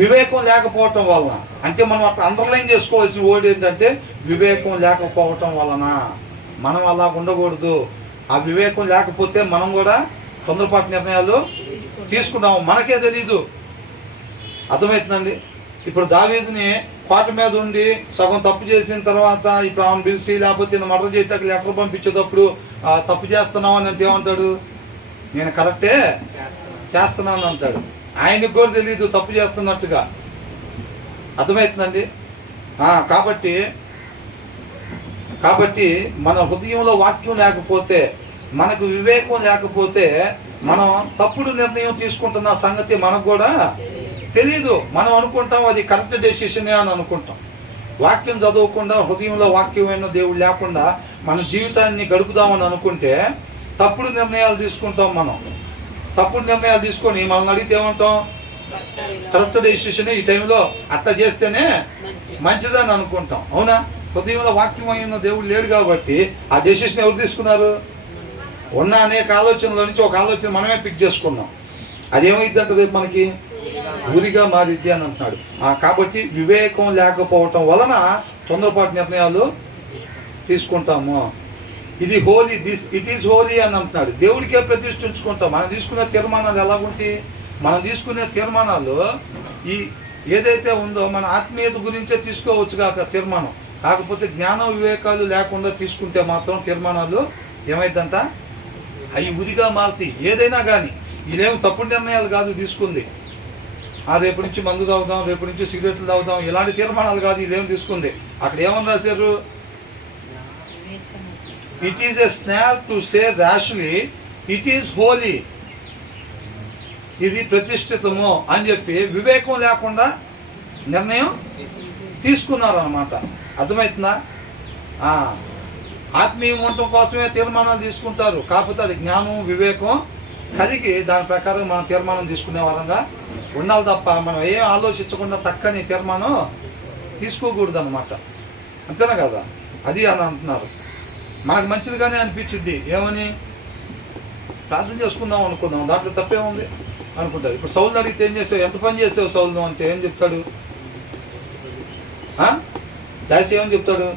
వివేకం లేకపోవటం వలన. అంటే మనం అక్కడ అండర్లైన్ చేసుకోవాల్సిన వర్డ్ ఏంటంటే వివేకం లేకపోవటం వలన. మనం అలా ఉండకూడదు. ఆ వివేకం లేకపోతే మనం కూడా తొందరపాటు నిర్ణయాలు తీసుకున్నాము, మనకే తెలీదు. అర్థమవుతుందండి? ఇప్పుడు దావీదుని కోట మీద ఉండి సగం తప్పు చేసిన తర్వాత ఇప్పుడు ఆమెను పిలిచి లేకపోతే మర్డర్ చేయటానికి లెటర్ పంపించేటప్పుడు తప్పు చేస్తున్నావు అని అంటే ఏమంటాడు? నేను కరెక్టే చేస్తున్నాను అంటాడు. ఆయనకు కూడా తెలీదు తప్పు చేస్తున్నట్టుగా. అర్థమవుతుందండి? కాబట్టి మన హృదయంలో వాక్యం లేకపోతే, మనకు వివేకం లేకపోతే మనం తప్పుడు నిర్ణయం తీసుకుంటున్న సంగతి మనకు కూడా తెలీదు. మనం అనుకుంటాం అది కరెక్ట్ డెసిషనే అని అనుకుంటాం. వాక్యం చదవకుండా, హృదయంలో వాక్యమైన దేవుడు లేకుండా మన జీవితాన్ని గడుపుదామని అనుకుంటే తప్పుడు నిర్ణయాలు తీసుకుంటాం. మనం తప్పుడు నిర్ణయాలు తీసుకొని మనల్ని అడిగితే ఏమంటాం? కరెక్ట్ డెసిషనే, ఈ టైంలో అట్లా చేస్తేనే మంచిదని అనుకుంటాం. అవునా? హృదయంలో వాక్యమైన దేవుడు లేడు కాబట్టి ఆ డెసిషన్ ఎవరు తీసుకున్నారు? ఉన్న అనేక ఆలోచనల నుంచి ఒక ఆలోచన మనమే పిక్ చేసుకున్నాం. అదేమైందంటే రేపు మనకి ఊరిగా మారిద్ది అని అంటున్నాడు. కాబట్టి వివేకం లేకపోవటం వలన తొందరపాటు నిర్ణయాలు తీసుకుంటాము. ఇది హోలీ, ఇట్ ఈస్ హోలీ అని అంటున్నాడు. దేవుడికే ప్రతిష్ఠించుకుంటాం. మనం తీసుకునే తీర్మానాలు ఎలాగుంటాయి? మనం తీసుకునే తీర్మానాలు ఈ ఏదైతే ఉందో మన ఆత్మీయత గురించే తీసుకోవచ్చు కాక తీర్మానం. కాకపోతే జ్ఞానం వివేకాలు లేకుండా తీసుకుంటే మాత్రం తీర్మానాలు ఏమైందంట? అవి ఉదిగా మారుతాయి. ఏదైనా కానీ ఇదేం తప్పుడు నిర్ణయాలు కాదు తీసుకుంది. రేపు నుంచి మందు తాగుదాం, రేపు నుంచి సిగరెట్లు తాగుదాం, ఇలాంటి తీర్మానాలు కాదు ఇదేం తీసుకుంది. అక్కడ ఏమని రాశారు? It is a snap to say rashly it is holy. ఇది ప్రతిష్ఠితము అని చెప్పి వివేకం లేకుండా నిర్ణయం తీసుకున్నారు అన్నమాట. అర్థమవుతుందా? ఆత్మీయ ఉండటం కోసమే తీర్మానాలు తీసుకుంటారు, కాకపోతే అది జ్ఞానం వివేకం కలిగి దాని ప్రకారం మనం తీర్మానం తీసుకునే వారంగా ఉండాలి తప్ప మనం ఏం ఆలోచించకుండా తక్కని తీర్మానం తీసుకోకూడదు అన్నమాట. అంతేనా కదా? అది అని అంటున్నారు. మనకు మంచిదిగానే అనిపించింది, ఏమని ప్రార్థన చేసుకుందాం అనుకున్నాం, దాంట్లో తప్పే ఉంది అనుకుంటారు. ఇప్పుడు సౌలుని అడిగితే ఏం చేసావు, ఎంత పని చేసావు సౌలును అంటే ఏం చెప్తాడు? దాసి ఏమని చెప్తాడు?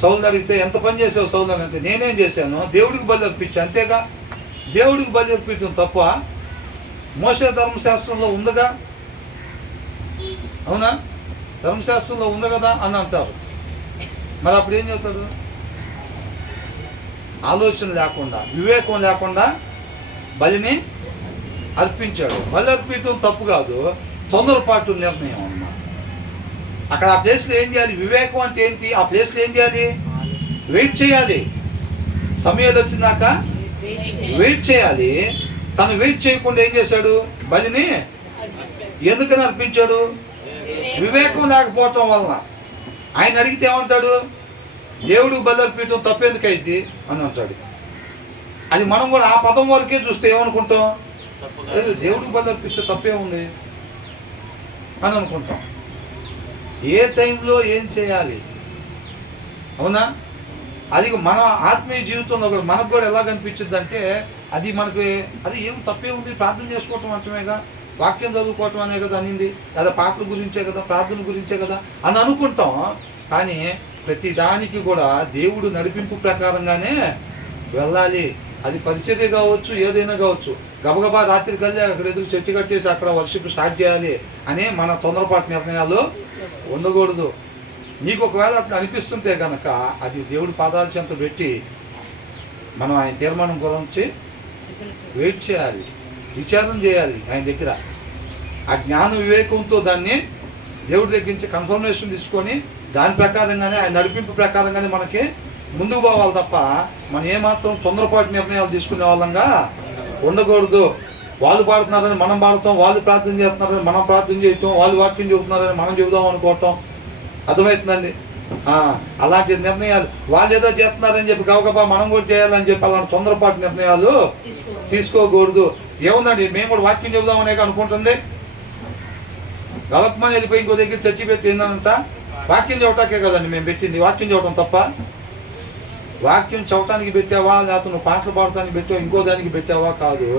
సౌలుని అడిగితే ఎంత పని చేసావు సౌలు అని అంటే నేనేం చేశాను, దేవుడికి బలి అర్పించా, అంతేగా. దేవుడికి బలి అర్పించడం తప్ప మోసే ధర్మశాస్త్రంలో ఉందిగా, అవునా? ధర్మశాస్త్రంలో ఉంది కదా అని అంటారు. మరి అప్పుడు ఏం చెప్తాడు? ఆలోచన లేకుండా వివేకం లేకుండా బలిని అర్పించాడు. బలి అర్పించడం తప్పు కాదు, తొందరపాటు నిర్ణయం అన్నమాట. అక్కడ ఆ ప్లేస్లో ఏం చేయాలి? వివేకం అంటే ఏంటి? ఆ ప్లేస్లో ఏం చేయాలి? వెయిట్ చేయాలి. సమయాలు వచ్చిందాక వెయిట్ చేయాలి. తను వెయిట్ చేయకుండా ఏం చేశాడు? బలిని ఎందుకని అర్పించాడు? వివేకం లేకపోవటం వలన. ఆయన అడిగితే ఏమంటాడు? దేవుడు బలి అర్పించడం తప్పేందుకైంది అని అంటాడు. అది మనం కూడా ఆ పదం వరకే చూస్తే ఏమనుకుంటాం? దేవుడికి బలి అర్పిస్తే తప్పే ఉంది అని అనుకుంటాం. ఏ టైంలో ఏం చేయాలి, అవునా? అది మన ఆత్మీయ జీవితంలో కూడా మనకు కూడా ఎలా కనిపించింది అంటే అది మనకి అది ఏం తప్పే ఉంది, ప్రార్థన చేసుకోవటం అంటమేగా, వాక్యం చదువుకోవటం అనే కదా అనింది, లేదా పాటల గురించే కదా, ప్రార్థన గురించే కదా అని అనుకుంటాం. కానీ ప్రతి దానికి కూడా దేవుడు నడిపింపు ప్రకారంగానే వెళ్ళాలి. అది పరిచర్య కావచ్చు, ఏదైనా కావచ్చు. గబగబా రాత్రి కలిసి అక్కడ ఎదురు చర్చి కట్టేసి అక్కడ వర్షిప్ స్టార్ట్ చేయాలి అనే మన తొందరపాటు నిర్ణయాలు ఉండకూడదు. నీకు ఒకవేళ అట్లా అనిపిస్తుంటే కనుక అది దేవుడి పాదాల చెంత పెట్టి మనం ఆయన తీర్మానం గురించి వెయిట్ చేయాలి, విచారణ చేయాలి ఆయన దగ్గర. ఆ జ్ఞాన వివేకంతో దాన్ని దేవుడి దగ్గర నుంచి కన్ఫర్మేషన్ తీసుకొని దాని ప్రకారంగానే ఆయన నడిపింపు ప్రకారంగానే మనకి ముందుకు పోవాలి తప్ప మనం ఏమాత్రం తొందరపాటు నిర్ణయాలు తీసుకునే వాళ్ళంగా ఉండకూడదు. వాళ్ళు పాడుతున్నారని మనం పాడతాం, వాళ్ళు ప్రార్థన చేస్తున్నారని మనం ప్రార్థన చేయటం, వాళ్ళు వాక్యం చెబుతున్నారని మనం చెబుదాం అనుకోవటం. అర్థమవుతుందండి? అలాంటి నిర్ణయాలు వాళ్ళు ఏదో చేస్తున్నారని చెప్పి గబగబా మనం కూడా చేయాలని చెప్పి అలాంటి తొందరపాటు నిర్ణయాలు తీసుకోకూడదు. ఏముందండి, మేము కూడా వాక్యం చెబుదామనే అనుకుంటుంది. గలత్మని వెళ్ళిపోయి ఇంకో దగ్గర చర్చి పెట్టి ఏందంట వాక్యం చెప్పటాకే కదండి మేము పెట్టింది. వాక్యం చెప్పడం తప్ప? వాక్యం చెప్పటానికి పెట్టావా, లేకపోతే నువ్వు పాటలు పాడటానికి పెట్టావా, ఇంకో దానికి పెట్టావా? కాదు.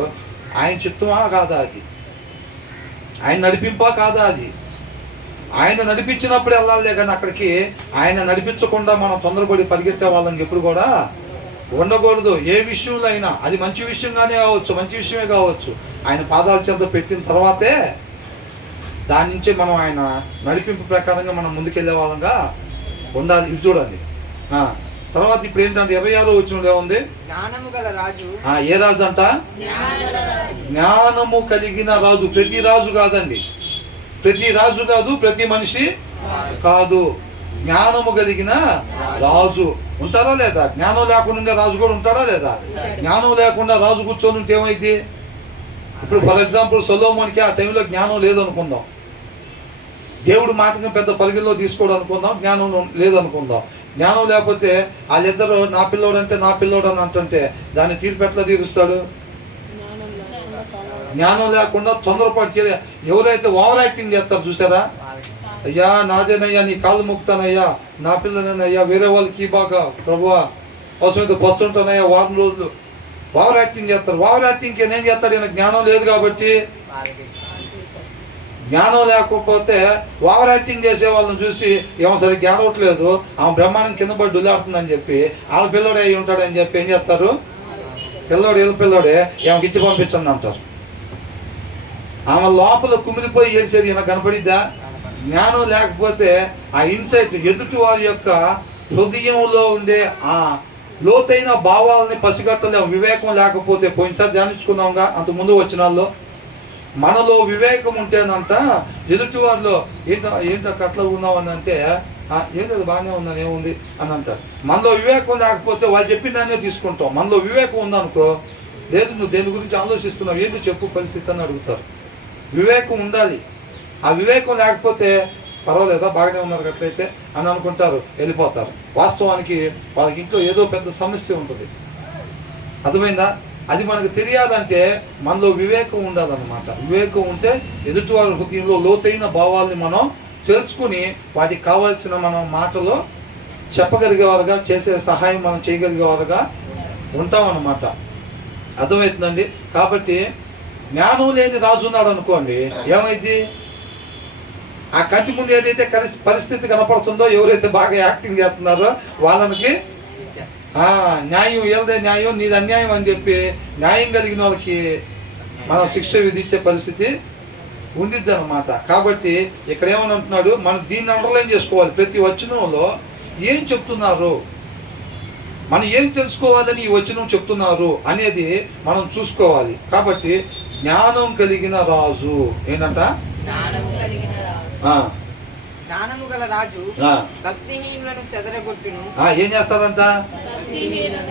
ఆయన చిత్తమా కాదా అది? ఆయన నడిపింపా కాదా అది? ఆయన నడిపించినప్పుడు వెళ్ళాలి కానీ అక్కడికి ఆయన నడిపించకుండా మనం తొందరపడి పరిగెత్తే వాళ్ళని ఎప్పుడు కూడా ఉండకూడదు. ఏ విషయంలో అయినా అది మంచి విషయంగానే కావచ్చు, మంచి విషయమే కావచ్చు, ఆయన పాదాల చెంత పెట్టిన తర్వాతే దాని నుంచి మనం ఆయన నడిపింపు ప్రకారంగా మనం ముందుకెళ్ళే వాళ్ళంగా ఉండాలి. ఇది చూడండి. తర్వాత ఇప్పుడు ఏంటంటే 26వ వచనంలో ఏముంది? జ్ఞానము గల రాజు. ఏ రాజు అంట? జ్ఞానము కలిగిన రాజు. ప్రతి రాజు కాదండి, ప్రతి రాజు కాదు, ప్రతి మనిషి కాదు. జ్ఞానము కలిగిన రాజు ఉంటారా లేదా? జ్ఞానం లేకుండా రాజు కూడా ఉంటాడా లేదా? జ్ఞానం లేకుండా రాజు కూర్చొని ఉంటే ఏమైంది? ఇప్పుడు ఫర్ ఎగ్జాంపుల్ సొలొమోనుకి ఆ టైంలో జ్ఞానం లేదనుకుందాం, దేవుడు మాటను పెద్ద పరిగణలో తీసుకోవడం అనుకుందాం, జ్ఞానం లేదనుకుందాం. జ్ఞానం లేకపోతే వాళ్ళిద్దరూ నా పిల్లోడు అంటే నా పిల్లోడు అని అంటుంటే దాన్ని తీర్పు ఎట్లా తీరుస్తాడు? జ్ఞానం లేకుండా తొందరపాటు చేయ. ఎవరైతే ఓవర్ యాక్టింగ్ చేస్తారు చూసారా, అయ్యా నాదేనయ్యా, నీ కాళ్ళు మొక్కుతానయ్యా, నా పిల్లనేనయ్యా, వేరే వాళ్ళకి బాగా ప్రభువా అవసరమైతే బతుంటానయ్యా, వారం రోజులు ఓవర్ యాక్టింగ్ చేస్తారు. ఓవర్ యాక్టింగ్కి ఏం చేస్తాడు? ఈయన జ్ఞానం లేదు కాబట్టి. జ్ఞానం లేకపోతే ఓవర్ యాక్టింగ్ చేసే వాళ్ళని చూసి ఏమో సరే జ్ఞానం అవట్లేదు, ఆమె బ్రహ్మాండం కింద పడి డుల్లాడుతుందని చెప్పి వాళ్ళ పిల్లోడే అయి ఉంటాడని చెప్పి ఏం చేస్తారు? పిల్లోడు వీళ్ళ పిల్లోడే ఏమకి ఇచ్చి పంపించండి అంటారు. ఆమె లోపల కుమిలిపోయి ఏడ్చేది ఈయన కనపడిద్దా? జ్ఞానం లేకపోతే ఆ ఇన్సైట్ ఎదుటి వారి యొక్క హృదయంలో ఉండే ఆ లోతైన భావాలని పసిగట్టలేము. వివేకం లేకపోతే పోయినసారి ధ్యానించుకున్నాంగా అంత ముందు వచ్చిన వాళ్ళు. మనలో వివేకం ఉంటేనంట ఎదుటి వారిలో ఏంటో అట్లా ఉన్నావు అని అంటే ఏంటి అది బాగానే ఉందని ఏముంది అని అంటారు. మనలో వివేకం లేకపోతే వాళ్ళు చెప్పిన దాన్నే తీసుకుంటాం. మనలో వివేకం ఉందనుకో లేదు నువ్వు దేని గురించి ఆలోచిస్తున్నావు, ఏంటో చెప్పు పరిస్థితి అని అడుగుతారు. వివేకం ఉండాలి. ఆ వివేకం లేకపోతే పర్వాలేదా, బాగానే ఉన్నారు అట్లయితే అని అనుకుంటారు, వెళ్ళిపోతారు. వాస్తవానికి వాళ్ళకి ఇంట్లో ఏదో పెద్ద సమస్య ఉంటుంది. అర్థమైందా? అది మనకు తెలియాలంటే మనలో వివేకం ఉండాలన్నమాట. వివేకం ఉంటే ఎదుటివారి హృదయంలో లోతైన భావాల్ని మనం తెలుసుకుని వాటికి కావాల్సిన మనం మాటలో చెప్పగలిగేవారుగా, చేసే సహాయం మనం చేయగలిగేవారుగా ఉంటామన్నమాట. అర్థమవుతుందండి? కాబట్టి జ్ఞానం లేని రాజు ఉన్నాడు అనుకోండి, ఏమైంది? ఆ కంటి ముందు ఏదైతే పరిస్థితి కనపడుతుందో, ఎవరైతే బాగా యాక్టింగ్ చేస్తున్నారో వాళ్ళకి న్యాయం, ఏదే న్యాయం, నీది అన్యాయం అని చెప్పి న్యాయం కలిగిన వాళ్ళకి మనం శిక్ష విధించే పరిస్థితి ఉండిద్ది అనమాట. కాబట్టి ఇక్కడ ఏమని అంటున్నాడు, మనం దీన్ని అండర్లైన్ చేసుకోవాలి. ప్రతి వచనంలో ఏం చెప్తున్నారు, మనం ఏం తెలుసుకోవాలని ఈ వచనం చెప్తున్నారు అనేది మనం చూసుకోవాలి. కాబట్టి జ్ఞానం కలిగిన రాజు ఏంటంట? జ్ఞానము గల రాజు భక్తిహీనులను చెదరగొట్టును. ఏం చేస్తారంట?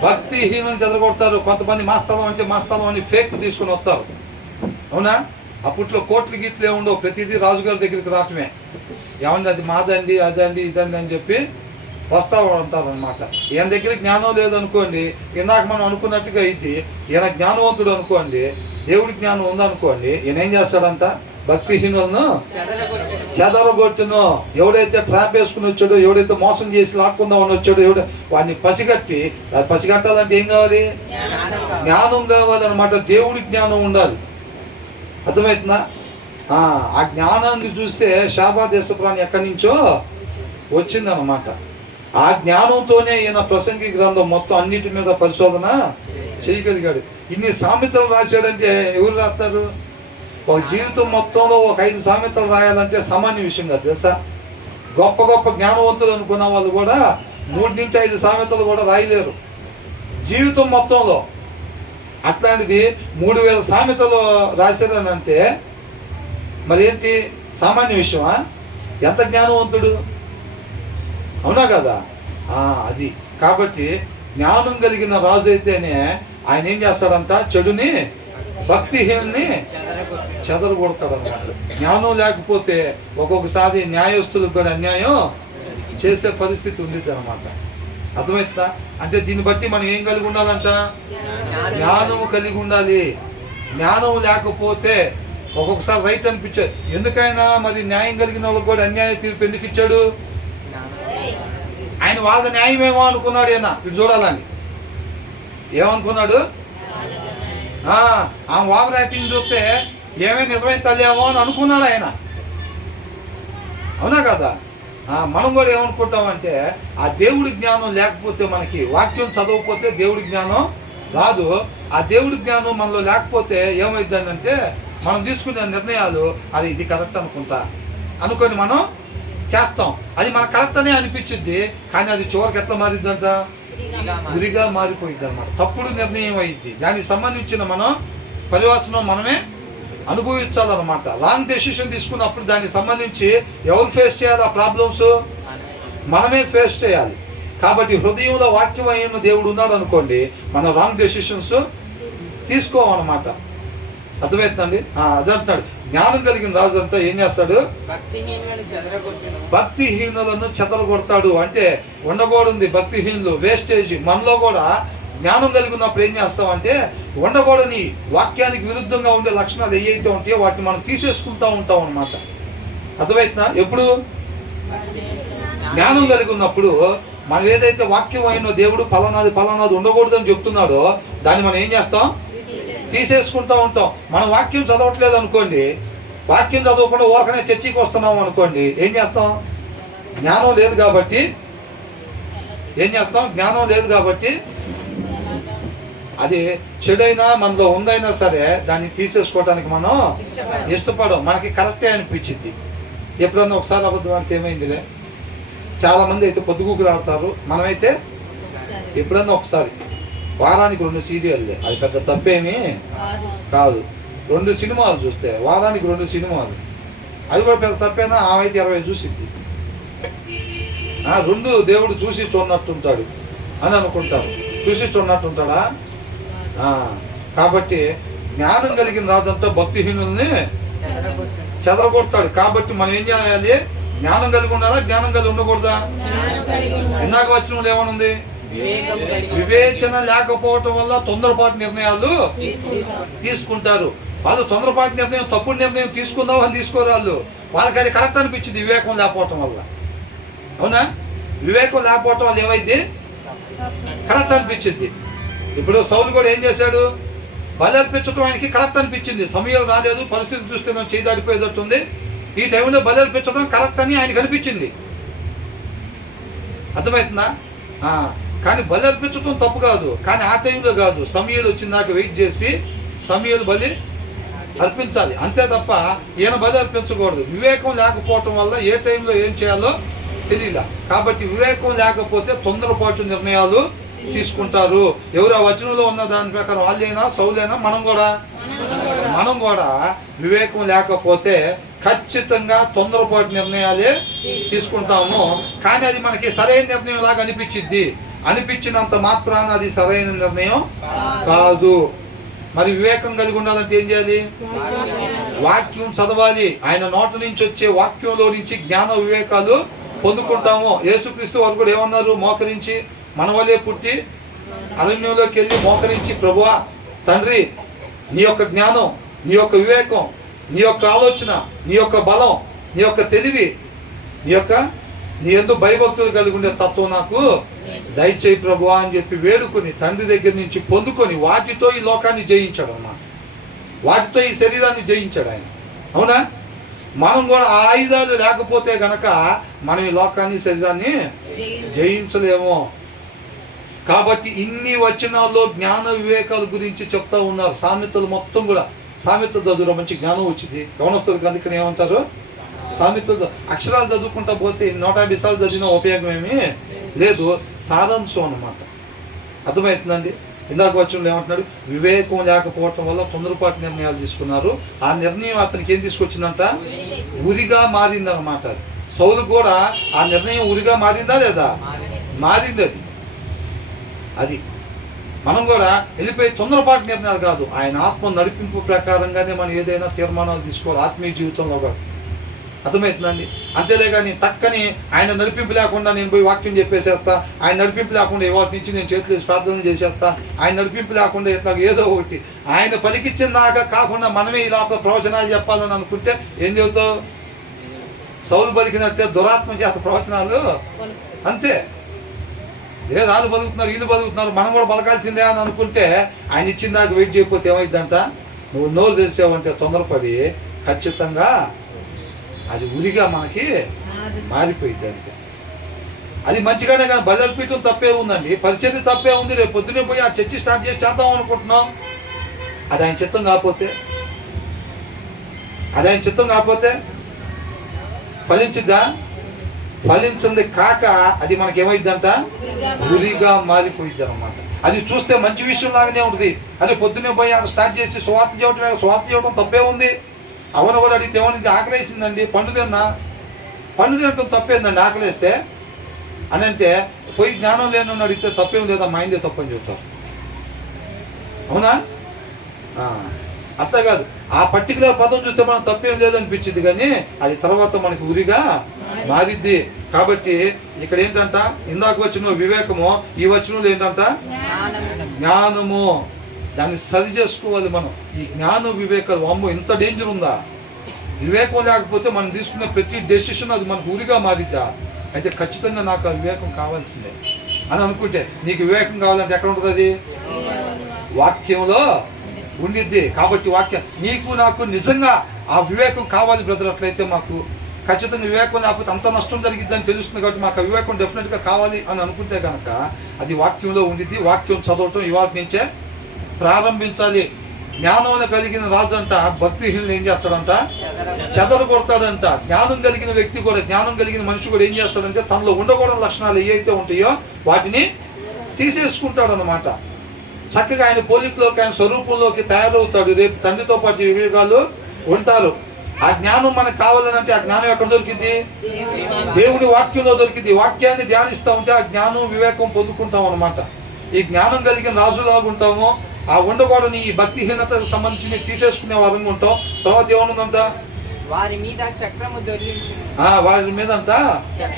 భక్తిహీనులను చెదరగొడతారు. కొంతమంది మా స్థలం అంటే మా స్థలం అని ఫేక్ తీసుకుని వస్తారు. అవునా? అప్పట్లో కోట్లు గీట్లు ఏముండవు, ప్రతిదీ రాజుగారి దగ్గరికి రావటమే. ఏమండి అది మాదండి, అదండి, ఇదండి అని చెప్పి వస్తూ ఉంటారు అనమాట. ఈయన దగ్గర జ్ఞానం లేదనుకోండి, ఇందాక మనం అనుకున్నట్టుగా ఇది ఈయన జ్ఞానవంతుడు అనుకోండి, దేవుడి జ్ఞానం ఉందనుకోండి, ఈయన ఏం చేస్తాడంట? భక్తిహీనులను చెదరగొట్టును. ఎవడైతే ట్రాప్ వేసుకుని వచ్చాడో, ఎవడైతే మోసం చేసి లాక్కుందామని వచ్చాడో, వాడిని పసిగట్టి, పసిగట్టాలంటే ఏం కావాలి? జ్ఞానం కావాలన్నమాట. దేవుడి జ్ఞానం ఉండాలి. అర్థమవుతుందా? ఆ జ్ఞానాన్ని చూస్తే శాబా దేశప్రాణి ఎక్కడి నుంచో వచ్చిందనమాట. ఆ జ్ఞానంతోనే ఈయన ప్రసంగి గ్రంథం మొత్తం అన్నిటి మీద పరిశోధన చేయగలిగాడు. ఇన్ని సామెతలు రాశాడంటే ఎవరు రాస్తారు? ఒక జీవితం మొత్తంలో ఒక 5 సామెతలు రాయాలంటే సామాన్య విషయం కాదు తెలుసా. గొప్ప గొప్ప జ్ఞానవంతులు అనుకున్న వాళ్ళు కూడా 3 నుంచి 5 సామెతలు కూడా రాయలేరు జీవితం మొత్తంలో. అట్లాంటిది 3000 సామెతలు రాశారనంటే మరి ఏంటి, సామాన్య విషయమా? ఎంత జ్ఞానవంతుడు, అవునా కదా? అది కాబట్టి జ్ఞానం కలిగిన రాజు అయితేనే ఆయన ఏం చేస్తాడంట? చెడుని, భక్తిహీనుని చెదరగొడతాడు అన్నమాట. జ్ఞానం లేకపోతే ఒక్కొక్కసారి న్యాయస్తులకు కూడా అన్యాయం చేసే పరిస్థితి ఉండేది అనమాట. అర్థమవుతుందా? అంటే దీన్ని బట్టి మనం ఏం కలిగి ఉండాలంట? జ్ఞానము కలిగి ఉండాలి. జ్ఞానం లేకపోతే ఒక్కొక్కసారి రైట్ అనిపించాడు. ఎందుకైనా మరి న్యాయం కలిగిన వాళ్ళకి కూడా అన్యాయ తీర్పు ఎందుకు ఇచ్చాడు? ఆయన వాళ్ళ న్యాయమేమో అనుకున్నాడు. ఈయన ఇటు చూడాలని ఏమనుకున్నాడు? ఆ ఓవర్ యాక్టింగ్ చూస్తే ఏమే నిజమైన తల్లేమో అని అనుకున్నాడు ఆయన. అవునా కదా? మనం కూడా ఏమనుకుంటామంటే ఆ దేవుడి జ్ఞానం లేకపోతే, మనకి వాక్యం చదవకపోతే దేవుడి జ్ఞానం రాదు. ఆ దేవుడి జ్ఞానం మనలో లేకపోతే ఏమైందని అంటే మనం తీసుకునే నిర్ణయాలు అది ఇది కరెక్ట్ అనుకుంటా అనుకొని మనం చేస్తాం. అది మన కరెక్ట్ అనే అనిపించుద్ది, కానీ అది చివరికి ఎట్లా మారిద్దంట? గురిగా మారిపోయింది అనమాట. తప్పుడు నిర్ణయం అయింది. దానికి సంబంధించిన మనం పరివర్తనం మనమే అనుభవించాలన్నమాట. రాంగ్ డెసిషన్ తీసుకున్నప్పుడు దానికి సంబంధించి ఎవరు ఫేస్ చేయాలి? ఆ ప్రాబ్లమ్స్ మనమే ఫేస్ చేయాలి. కాబట్టి హృదయంలో వాక్యం అయిన దేవుడు ఉన్నాడు అనుకోండి, మనం రాంగ్ డెసిషన్స్ తీసుకోవాలన్నమాట. అర్థమవుతుందండి? అదే అంటున్నాడు, జ్ఞానం కలిగిన రాజు అంతా ఏం చేస్తాడు? భక్తిహీనులను చెదరగొడతాడు. అంటే ఉండకూడదు భక్తిహీనులు, వేస్టేజ్. మనలో కూడా జ్ఞానం కలిగి ఉన్నప్పుడు ఏం చేస్తామంటే ఉండకూడని, వాక్యానికి విరుద్ధంగా ఉండే లక్షణాలు ఏవైతే ఉంటాయో వాటిని మనం తీసేసుకుంటూ ఉంటాం అన్నమాట. అర్థమవుతుందా? ఎప్పుడు జ్ఞానం కలిగి ఉన్నప్పుడు మనం ఏదైతే వాక్యం అయినో దేవుడు ఫలానాది ఉండకూడదని చెప్తున్నాడో దాన్ని మనం ఏం చేస్తాం? తీసేసుకుంటూ ఉంటాం. మనం వాక్యం చదవట్లేదు అనుకోండి, వాక్యం చదవకుండా ఊరకనే చర్చికి వస్తున్నాం అనుకోండి, ఏం చేస్తాం? జ్ఞానం లేదు కాబట్టి ఏం చేస్తాం? జ్ఞానం లేదు కాబట్టి అది చెడైనా మనలో ఉందైనా సరే దాన్ని తీసేసుకోవడానికి మనం ఇష్టపడం. మనకి కరెక్టే అనిపించింది. ఎప్పుడన్నా ఒకసారి అబద్ధం అంటే ఏమైందిలే. చాలా మంది అయితే పొద్దుగూకులు ఆడతారు. మనమైతే ఎప్పుడన్నా ఒకసారి, వారానికి 2 సీరియల్లే, అది పెద్ద తప్పేమీ కాదు. 2 సినిమాలు చూస్తే వారానికి 2 సినిమాలు, అది కూడా పెద్ద తప్పేనా? ఆమె అయితే 20 చూసిద్ది. 2 దేవుడు చూసి చూడనట్టుంటాడు అని అనుకుంటారు. చూసి చూడనట్టుంటాడా? కాబట్టి జ్ఞానం కలిగిన రాజు అంతా భక్తిహీనుల్ని చెదరగొడతాడు. కాబట్టి మనం ఏం చేయాలి? జ్ఞానం కలిగి ఉండాలా, జ్ఞానం కలిగి ఉండకూడదా? ఇందాక వచ్చిన ఏమనుంది? వివేచన లేకపోవటం వల్ల తొందరపాటు నిర్ణయాలు తీసుకుంటారు. వాళ్ళు తొందరపాటు నిర్ణయం, తప్పుడు నిర్ణయం తీసుకుందాం అని తీసుకోరు. వాళ్ళకి అది కరెక్ట్ అనిపించింది వివేకం లేకపోవటం వల్ల. అవునా? వివేకం లేకపోవటం వల్ల ఏమైంది? కరెక్ట్ అనిపించింది. ఇప్పుడు సౌలు కూడా ఏం చేశాడు? బలి అర్పించడం ఆయనకి కరెక్ట్ అనిపించింది. సమయం రాలేదు, పరిస్థితి చూస్తే మనం చేయి దాడిపోయేటట్టుంది, ఈ టైంలో బలి అర్పించడం కరెక్ట్ అని ఆయనకు అనిపించింది. అర్థమవుతుందా? కానీ బలి అర్పించడం తప్పు కాదు, కానీ ఆ టైంలో కాదు. సమయాలు వచ్చిందాక వెయిట్ చేసి సమయాలు బలి అర్పించాలి, అంతే తప్ప ఈయన బలి అర్పించకూడదు. వివేకం లేకపోవటం వల్ల ఏ టైంలో ఏం చేయాలో తెలియలా. కాబట్టి వివేకం లేకపోతే తొందరపాటు నిర్ణయాలు తీసుకుంటారు. ఎవరు ఆ వచనంలో ఉన్న దాని ప్రకారం వాళ్ళైనా సౌలైనా మనం కూడా వివేకం లేకపోతే ఖచ్చితంగా తొందరపాటు నిర్ణయాలే తీసుకుంటాము. కానీ అది మనకి సరైన నిర్ణయం లాగా అనిపించినంత మాత్రాన అది సరైన నిర్ణయం కాదు. మరి వివేకం కలిగి ఉండాలంటే ఏం చేయాలి? వాక్యం చదవాలి. ఆయన నోట నుంచి వచ్చే వాక్యంలో నుంచి జ్ఞాన వివేకాలు పొందుకుంటాము. యేసుక్రీస్తు వారు కూడా ఏమన్నారు? మోకరించి, మన వలే పుట్టి అరణ్యంలోకి వెళ్ళి మోకరించి, ప్రభువా తండ్రి, నీ యొక్క జ్ఞానం, నీ యొక్క వివేకం, నీ యొక్క ఆలోచన, నీ యొక్క బలం, నీ యొక్క తెలివి, నీ యందు భయభక్తులు కలిగి ఉండే తత్వం నాకు దయచేయి ప్రభువా అని చెప్పి వేడుకొని తండ్రి దగ్గర నుంచి పొందుకొని వాటితో ఈ లోకాన్ని జయించాడు అన్నమాట. వాటితో ఈ శరీరాన్ని జయించాడు ఆయన. అవునా? మనం కూడా ఆ ఆయుధాలు లేకపోతే గనక మనం ఈ లోకాన్ని, శరీరాన్ని జయించలేము. కాబట్టి ఇన్ని వచనాల్లో జ్ఞాన వివేకాల గురించి చెప్తా ఉన్నారు. సామెతలు మొత్తం కూడా, సామెతలు చదువులో మంచి జ్ఞానం వచ్చింది. గమనిస్తుంది కదా, ఇక్కడ ఏమంటారు? సామెతలు అక్షరాలు చదువుకుంటా పోతే 150 సార్లు చదివిన ఉపయోగం ఏమీ లేదు. సారాంశం అన్నమాట. అర్థమవుతుందండి? ఇందాక వచనంలో ఏమంటున్నాడు? వివేకం లేకపోవటం వల్ల తొందరపాటు నిర్ణయాలు తీసుకున్నారు. ఆ నిర్ణయం అతనికి ఏం తీసుకొచ్చిందంట? ఉరిగా మారిందన్నమాట. సౌలు కూడా ఆ నిర్ణయం ఉరిగా మారిందా లేదా? మారింది. అది మనం కూడా వెళ్ళిపోయి తొందరపాటు నిర్ణయాలు కాదు, ఆయన ఆత్మ నడిపింపు ప్రకారంగానే మనం ఏదైనా తీర్మానాలు తీసుకోవాలి ఆత్మీయ జీవితంలో కూడా. అర్థమవుతుందండి? అంతేలే కానీ టక్కని ఆయన నడిపింపు లేకుండా నేను పోయి వాక్యం చెప్పేసేస్తా, ఆయన నడిపింపు లేకుండా ఇవాటి నుంచి నేను చేతులు వేసి ప్రార్థన చేసేస్తా, ఆయన నడిపింపు లేకుండా ఇట్లా ఏదో ఒకటి ఆయన పలికిచ్చిన దాకా కాకుండా మనమే ఈ లోపల ప్రవచనాలు చెప్పాలని అనుకుంటే ఏం చెబుతావు? సౌలు పలికినట్టే దురాత్మ చేత ప్రవచనాలు. అంతే. లేదు వాళ్ళు బతుకుతున్నారు, వీళ్ళు బతుకుతున్నారు, మనం కూడా బతకాల్సిందే అని అనుకుంటే ఆయన ఇచ్చిన దాకా వెయిట్ చేయకపోతే ఏమైందంట? నువ్వు నోరు తెలిసావంటే తొందరపడి ఖచ్చితంగా అది ఉరిగా మనకి మారిపోయింది. అంతే. అది మంచిగానే, కానీ బదర్పీఠం తప్పే ఉందండి, పరిచర్య తప్పే ఉంది. రేపు పొద్దునే పోయి ఆ చర్చి స్టార్ట్ చేసి చేద్దాం అనుకుంటున్నాం. అది ఆయన చిత్తం కాకపోతే ఫలించిద్దా? ఫలించింది కాక అది మనకి ఏమైందంట? ఉరిగా మారిపోయింది అన్నమాట. అది చూస్తే మంచి విషయం లాగానే ఉంటుంది. అదే పొద్దునే పోయి అక్కడ స్టార్ట్ చేసి స్వార్థ చేయడం తప్పే ఉంది. అవను కూడా అడిగితే ఏమని? ఆకలేసిందండి, పండు తినటం తప్పేందండి ఆకలేస్తే అని అంటే, పోయి జ్ఞానం లేని అడిగితే తప్పేం లేదా, మైందే తప్పని చెప్తారు. అవునా? అట్లా కాదు, ఆ పర్టికులర్ పదం చూస్తే మనం తప్పేం లేదనిపించింది, కానీ అది తర్వాత మనకి ఉరిగా మారిద్ది. కాబట్టి ఇక్కడ ఏంటంట? ఇందాక వచ్చిన వివేకము, ఈ వచనంలో ఏంటంట? జ్ఞానము. దాన్ని సరి చేసుకోవాలి మనం. ఈ జ్ఞాన వివేకాలు, అమ్మో ఇంత డేంజర్ ఉందా? వివేకం లేకపోతే మనం తీసుకున్న ప్రతి డెసిషన్ అది మనకు ఊరిగా మారిద్దా? అయితే ఖచ్చితంగా నాకు ఆ వివేకం కావాల్సిందే అని అనుకుంటే, నీకు వివేకం కావాలంటే ఎక్కడ ఉంటుంది? అది వాక్యంలో ఉండిద్ది. కాబట్టి వాక్యం నీకు నాకు నిజంగా ఆ వివేకం కావాలి బ్రదర్. అట్లయితే మాకు ఖచ్చితంగా వివేకం లేకపోతే అంత నష్టం జరిగిద్దని తెలుస్తుంది. కాబట్టి మాకు ఆ వివేకం డెఫినెట్గా కావాలి అని అనుకుంటే కనుక అది వాక్యంలో ఉండిద్ది. వాక్యం చదవటం ఇవాళ నుంచే ప్రారంభించాలి. జ్ఞానం కలిగిన రాజు అంట భక్తిహీనులు ఏం చేస్తాడంట? చెదరు కొడతాడంట. జ్ఞానం కలిగిన వ్యక్తి కూడా, జ్ఞానం కలిగిన మనిషి కూడా ఏం చేస్తాడంటే తనలో ఉండకూడని లక్షణాలు ఏవైతే ఉంటాయో వాటిని తీసేసుకుంటాడు అన్నమాట. చక్కగా ఆయన పోలికలోకి, ఆయన స్వరూపంలోకి తయారవుతాడు. రేపు తండ్రితో పాటు వివేకాలు ఉంటారు. ఆ జ్ఞానం మనకు కావాలని అంటే ఆ జ్ఞానం ఎక్కడ దొరికింది? దేవుని వాక్యంలో దొరికింది. వాక్యాన్ని ధ్యానిస్తూ ఉంటే ఆ జ్ఞానం వివేకం పొందుకుంటాం అన్నమాట. ఈ జ్ఞానం కలిగిన రాజులాగా ఉంటాము, ఆ ఉండకూడని ఈ భక్తిహీనతకు సంబంధించి తీసేసుకునే వారంగా ఉంటాం. తర్వాత ఏమనుందంట, వారి మీద చక్రము దొర్లించును. వారి మీద అంట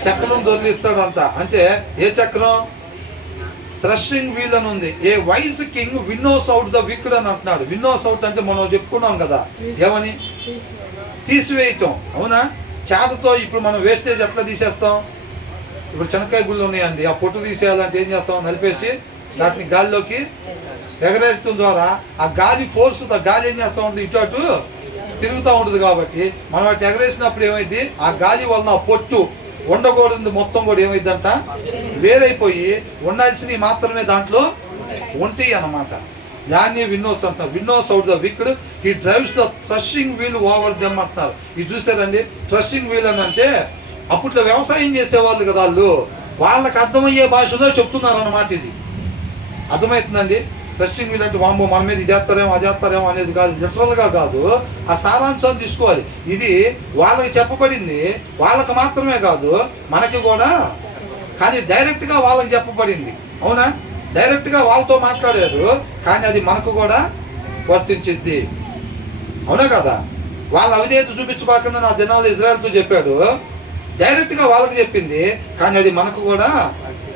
చక్రం దొరికిస్తాడంట. అంటే ఏ చక్రం? థ్రెషింగ్ వీల్ అని ఉంది. A wise king winnows out the wicked అని అంటున్నాడు. విన్నోస్ అవుట్ అంటే మనం చెప్పుకున్నాం కదా, ఏమని? తీసివేయటం. అవునా? చేతతో ఇప్పుడు మనం వేస్టేజ్ ఎట్లా తీసేస్తాం? ఇప్పుడు చెనక్కాయ గుళ్ళు ఉన్నాయండి, ఆ పొట్టు తీసేయాలంటే ఏం చేస్తాం? నలిపేసి వాటిని గాలిలోకి ఎగరేయడం ద్వారా ఆ గాలి ఫోర్స్, గాలి ఏం చేస్తూ ఉంటుంది? ఇటు అటు తిరుగుతూ ఉంటుంది. కాబట్టి మనం వాటి ఎగరేసినప్పుడు ఏమైంది? ఆ గాలి వలన ఆ పొట్టు ఉండకూడదు మొత్తం కూడా ఏమైందంట వేరైపోయి ఉండాల్సినవి మాత్రమే దాంట్లో ఉంటాయి అన్నమాట. దాన్ని విన్నోస్ అంటారు. Winnows out the wicked, he drives the threshing wheel over them అంటున్నారు. ఇది చూసారండి, థ్రెషింగ్ వీల్ అని అంటే అప్పట్లో వ్యవసాయం చేసేవాళ్ళు కదా, వాళ్ళకి అర్థమయ్యే భాషలో చెప్తున్నారు అన్నమాట. ఇది అర్థమవుతుందండి. థ్రెషింగ్ వీల్ అంటే వామ్మో మన మీద ఇది వేస్తారేమో అది వేస్తారేమో అనేది కాదు, లిటరల్గా కాదు, ఆ సారాంశాన్ని తీసుకోవాలి. ఇది వాళ్ళకి చెప్పబడింది, వాళ్ళకి మాత్రమే కాదు మనకి కూడా. కానీ డైరెక్ట్గా వాళ్ళకి చెప్పబడింది. అవునా? డైరెక్ట్గా వాళ్ళతో మాట్లాడారు, కానీ అది మనకు కూడా వర్తించిద్ది. అవునా కదా? వాళ్ళ అవిధేయత చూపించబాకుండా నా దినాలు ఇజ్రాయెల్తో చెప్పాడు, డైరెక్ట్గా వాళ్ళకి చెప్పింది, కానీ అది మనకు కూడా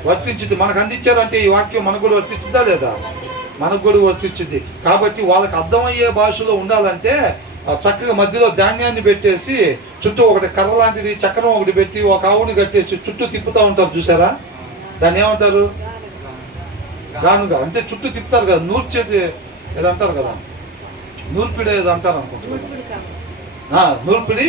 వర్తించింది. మనకు అందించారంటే ఈ వాక్యం మనకు కూడా వర్తించిందా లేదా? మనకు కూడా వర్తించింది. కాబట్టి వాళ్ళకి అర్థమయ్యే భాషలో ఉండాలంటే చక్కగా మధ్యలో ధాన్యాన్ని పెట్టేసి చుట్టూ ఒకటి కర్ర లాంటిది చక్రం ఒకటి పెట్టి ఒక ఆవుని కట్టేసి చుట్టూ తిప్పుతూ ఉంటారు. చూసారా? దాన్ని ఏమంటారు? గానుగా. అంటే చుట్టూ తిప్పుతారు కదా, నూర్చేది ఏదో అంటారు కదా, నూర్పిడి ఏదో అంటారు అనుకుంటున్నారు. నూర్పిడి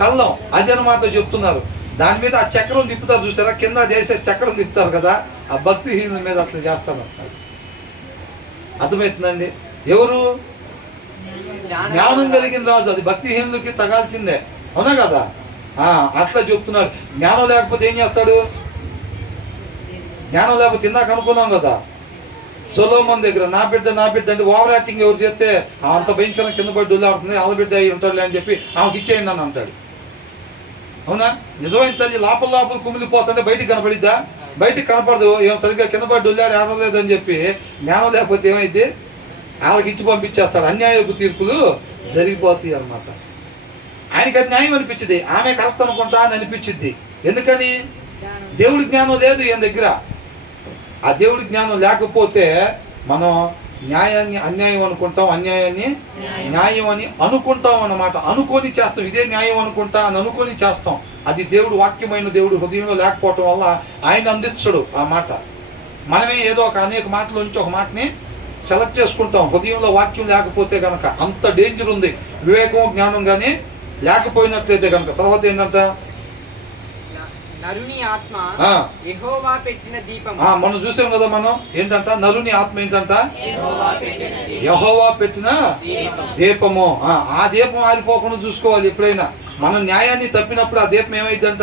కళ్ళం అది అనమాట చెప్తున్నారు. దాని మీద ఆ చక్రం తిప్పుతారు. చూసారా? కింద చేసే చక్రం తిప్పుతారు కదా, ఆ భక్తిహీనుల మీద అట్లా చేస్తాను అంటున్నారు. అర్థమవుతుందండి? ఎవరు? జ్ఞానం కలిగిన రాజు. అది భక్తిహీనులకి తగాల్సిందే. అవునా కదా? అట్లా చెప్తున్నారు. జ్ఞానం లేకపోతే ఏం చేస్తాడు? జ్ఞానం లేకపోతే ఇందాక అనుకున్నాం కదా, సొలొమోను దగ్గర నా బిడ్డ అంటే ఓవర్ యాక్టింగ్ ఎవరు చేస్తే అంత భయంకరంగా కింద పడి డొల్లాడుతుంది, ఆల బిడ్డ అయి ఉంటాడులే అని చెప్పి ఆమెకి ఇచ్చేయండి అని అంటాడు. అవునా? నిజమైన తల్లి లోపల కుమిలిపోతుంటే బయటికి కనపడిద్దా? బయటికి కనపడదు. ఏం సరిగ్గా కింద పడి డొల్లాడు ఆడలేదని చెప్పి జ్ఞానం లేకపోతే ఏమైంది? వాళ్ళకి ఇచ్చి పంపించేస్తాడు. అన్యాయపు తీర్పులు జరిగిపోతాయి అన్నమాట. ఆయనకి అది న్యాయం అనిపించింది, ఆమె కరెక్ట్ అనుకుంటా అని అనిపించింది. ఎందుకని? దేవుడి జ్ఞానం లేదు ఈయన దగ్గర. ఆ దేవుడి జ్ఞానం లేకపోతే మనం న్యాయాన్ని అన్యాయం అనుకుంటాం, అన్యాయాన్ని న్యాయం అని అనుకుంటాం అన్నమాట. అనుకొని చేస్తాం. ఇదే న్యాయం అనుకుంటా అని అనుకొని చేస్తాం. అది దేవుడు వాక్యమైన దేవుడు హృదయంలో లేకపోవటం వల్ల ఆయన అందించడు ఆ మాట. మనమే ఏదో ఒక అనేక మాటల నుంచి ఒక మాటని సెలెక్ట్ చేసుకుంటాం. హృదయంలో వాక్యం లేకపోతే కనుక అంత డేంజర్ ఉంది. వివేకం జ్ఞానం కానీ లేకపోయినట్లయితే కనుక. తర్వాత ఏంటంట? నరుని ఆత్మ యెహోవా పెట్టిన దీపం. మనం చూసాం కదా, మనం ఏంటంట? నరుని ఆత్మ ఏంటంట? యెహోవా పెట్టిన దీపము. ఆ దీపం ఆరిపోకుండా చూసుకోవాలి. ఎప్పుడైనా మనం న్యాయాన్ని తప్పినప్పుడు ఆ దీపం ఏమైందంట?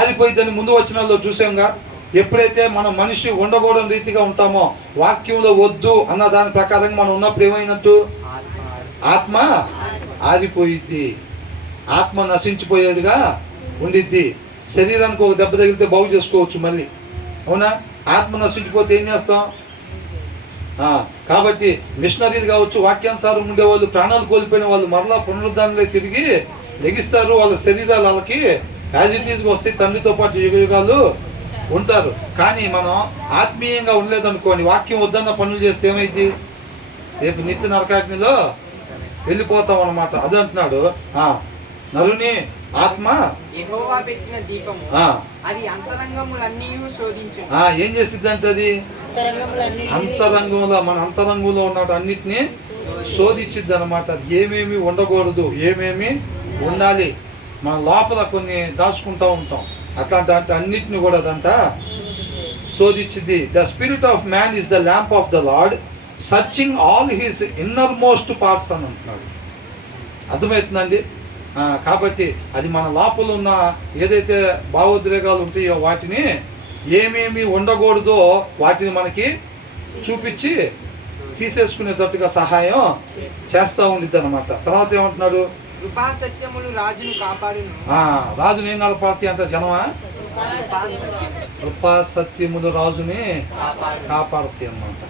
ఆరిపోయిద్దని ముందు వచనాల్లో చూసాంగా. ఎప్పుడైతే మనం మనిషి ఉండకూడని రీతిగా ఉంటామో, వాక్యంలో వద్దు అన్న దాని ప్రకారంగా మనం ఉన్నప్పుడు ఏమైనట్టు? ఆత్మ ఆరిపోయిద్ది, ఆత్మ నశించిపోయేదిగా ఉండిద్ది. శరీరానికి ఒక దెబ్బ తగిలితే బాగు చేసుకోవచ్చు మళ్ళీ. అవునా? ఆత్మ నశించిపోతే ఏం చేస్తాం? కాబట్టి మిషనరీలు కావచ్చు, వాక్యానుసారం ఉండేవాళ్ళు, ప్రాణాలు కోల్పోయిన వాళ్ళు మరలా పునరుద్ధానంలో తిరిగి లెగిస్తారు. వాళ్ళ శరీరాలు వాళ్ళకి యాజ్ ఇట్ ఈజ్గా వస్తాయి. తండ్రితో పాటు యుగాలు ఉంటారు. కానీ మనం ఆత్మీయంగా ఉండలేదనుకోని, వాక్యం వద్దన్న పనులు చేస్తే ఏమైంది? రేపు నిత్య నరకాగ్నిలో వెళ్ళిపోతాం అన్నమాట. అది అంటున్నాడు. నరుని ఆత్మ యెహోవా పెట్టిన దీపము, అది అంతరంగములన్నీ శోధించు. ఏం చేసిద్దంటే అది అంతరంగంలో, మన అంతరంగంలో ఉన్నట్టు అన్నిటినీ శోధించిద్ది అనమాట. అది ఏమేమి ఉండకూడదు, ఏమేమి ఉండాలి, మన లోపల కొన్ని దాచుకుంటూ ఉంటాం. అట్లాంటి అన్నిటిని కూడా అదంట శోధించింది. The spirit of man is the lamp of the lord, searching all his inner most parts అని అంటున్నాడు. అర్థమవుతుందండి? కాబట్టి అది మన లోపల ఉన్న ఏదైతే భావోద్రేకాలు ఉంటాయో వాటిని, ఏమేమి ఉండకూడదో వాటిని మనకి చూపించి తీసేసుకునేటట్టుగా సహాయం చేస్తూ ఉండిద్ది అనమాట. తర్వాత ఏమంటున్నాడు? కృపా సత్యములు రాజును కాపాడును. రాజుని ఏం కాపాడుతాయి అంట జనమా? కృపా సత్యములు రాజుని కాపాడుతాయి అన్నమాట.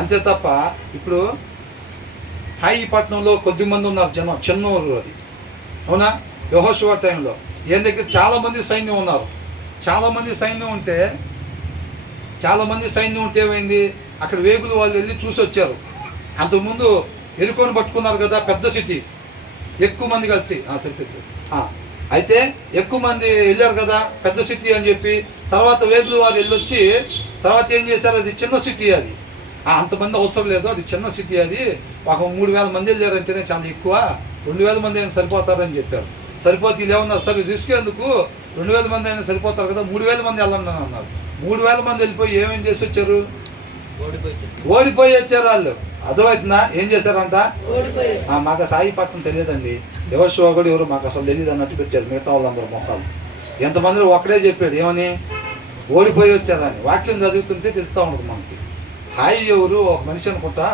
అంతే తప్ప ఇప్పుడు హాయిపట్నంలో కొద్ది మంది ఉన్నారు జనం, చిన్న ఊరు అది, అవునా? యెహోషువ టైంలో ఈయన దగ్గర చాలామంది సైన్యం ఉన్నారు. చాలామంది సైన్యం ఉంటే ఏమైంది, అక్కడ వేగులు వాళ్ళు వెళ్ళి చూసి వచ్చారు. అంతకుముందు ఎలుకొని పట్టుకున్నారు కదా, పెద్ద సిటీ, ఎక్కువ మంది కలిసి సరిపోతుంది. అయితే ఎక్కువ మంది వెళ్ళారు కదా పెద్ద సిటీ అని చెప్పి, తర్వాత వేగులు వారు వెళ్ళొచ్చి తర్వాత ఏం చేశారు, అది చిన్న సిటీ, అది అంతమంది అవసరం లేదు, అది చిన్న సిటీ, అది ఒక 3,000 మంది వెళ్ళారంటేనే చాలా ఎక్కువ, 2,000 మంది అయినా సరిపోతారని చెప్పారు. సరిపోతే వీళ్ళు ఏమన్నారు, సరే రిస్క్ ఎందుకు, 2,000 మంది అయినా సరిపోతారు కదా, 3,000 మంది వెళ్ళండి అని అన్నారు. 3,000 మంది వెళ్ళిపోయి ఏమేం చేసి వచ్చారు, ఓడిపోయి వచ్చారు వాళ్ళు. అర్థమవుతుందా? ఏం చేశారంట, మాకు సాయిపట్నం తెలియదండి, యెహోషువ కూడా ఎవరు మాకు అసలు తెలియదు అన్నట్టు పెట్టారు మిగతా వాళ్ళందరూ మొక్కలు. ఎంతమంది ఒక్కడే చెప్పాడు ఏమని, ఓడిపోయి వచ్చారని. వాక్యం చదువుతుంటే తెలుస్తూ ఉంటుంది మనకి. హాయి ఎవరు, ఒక మనిషి అనుకుంటా,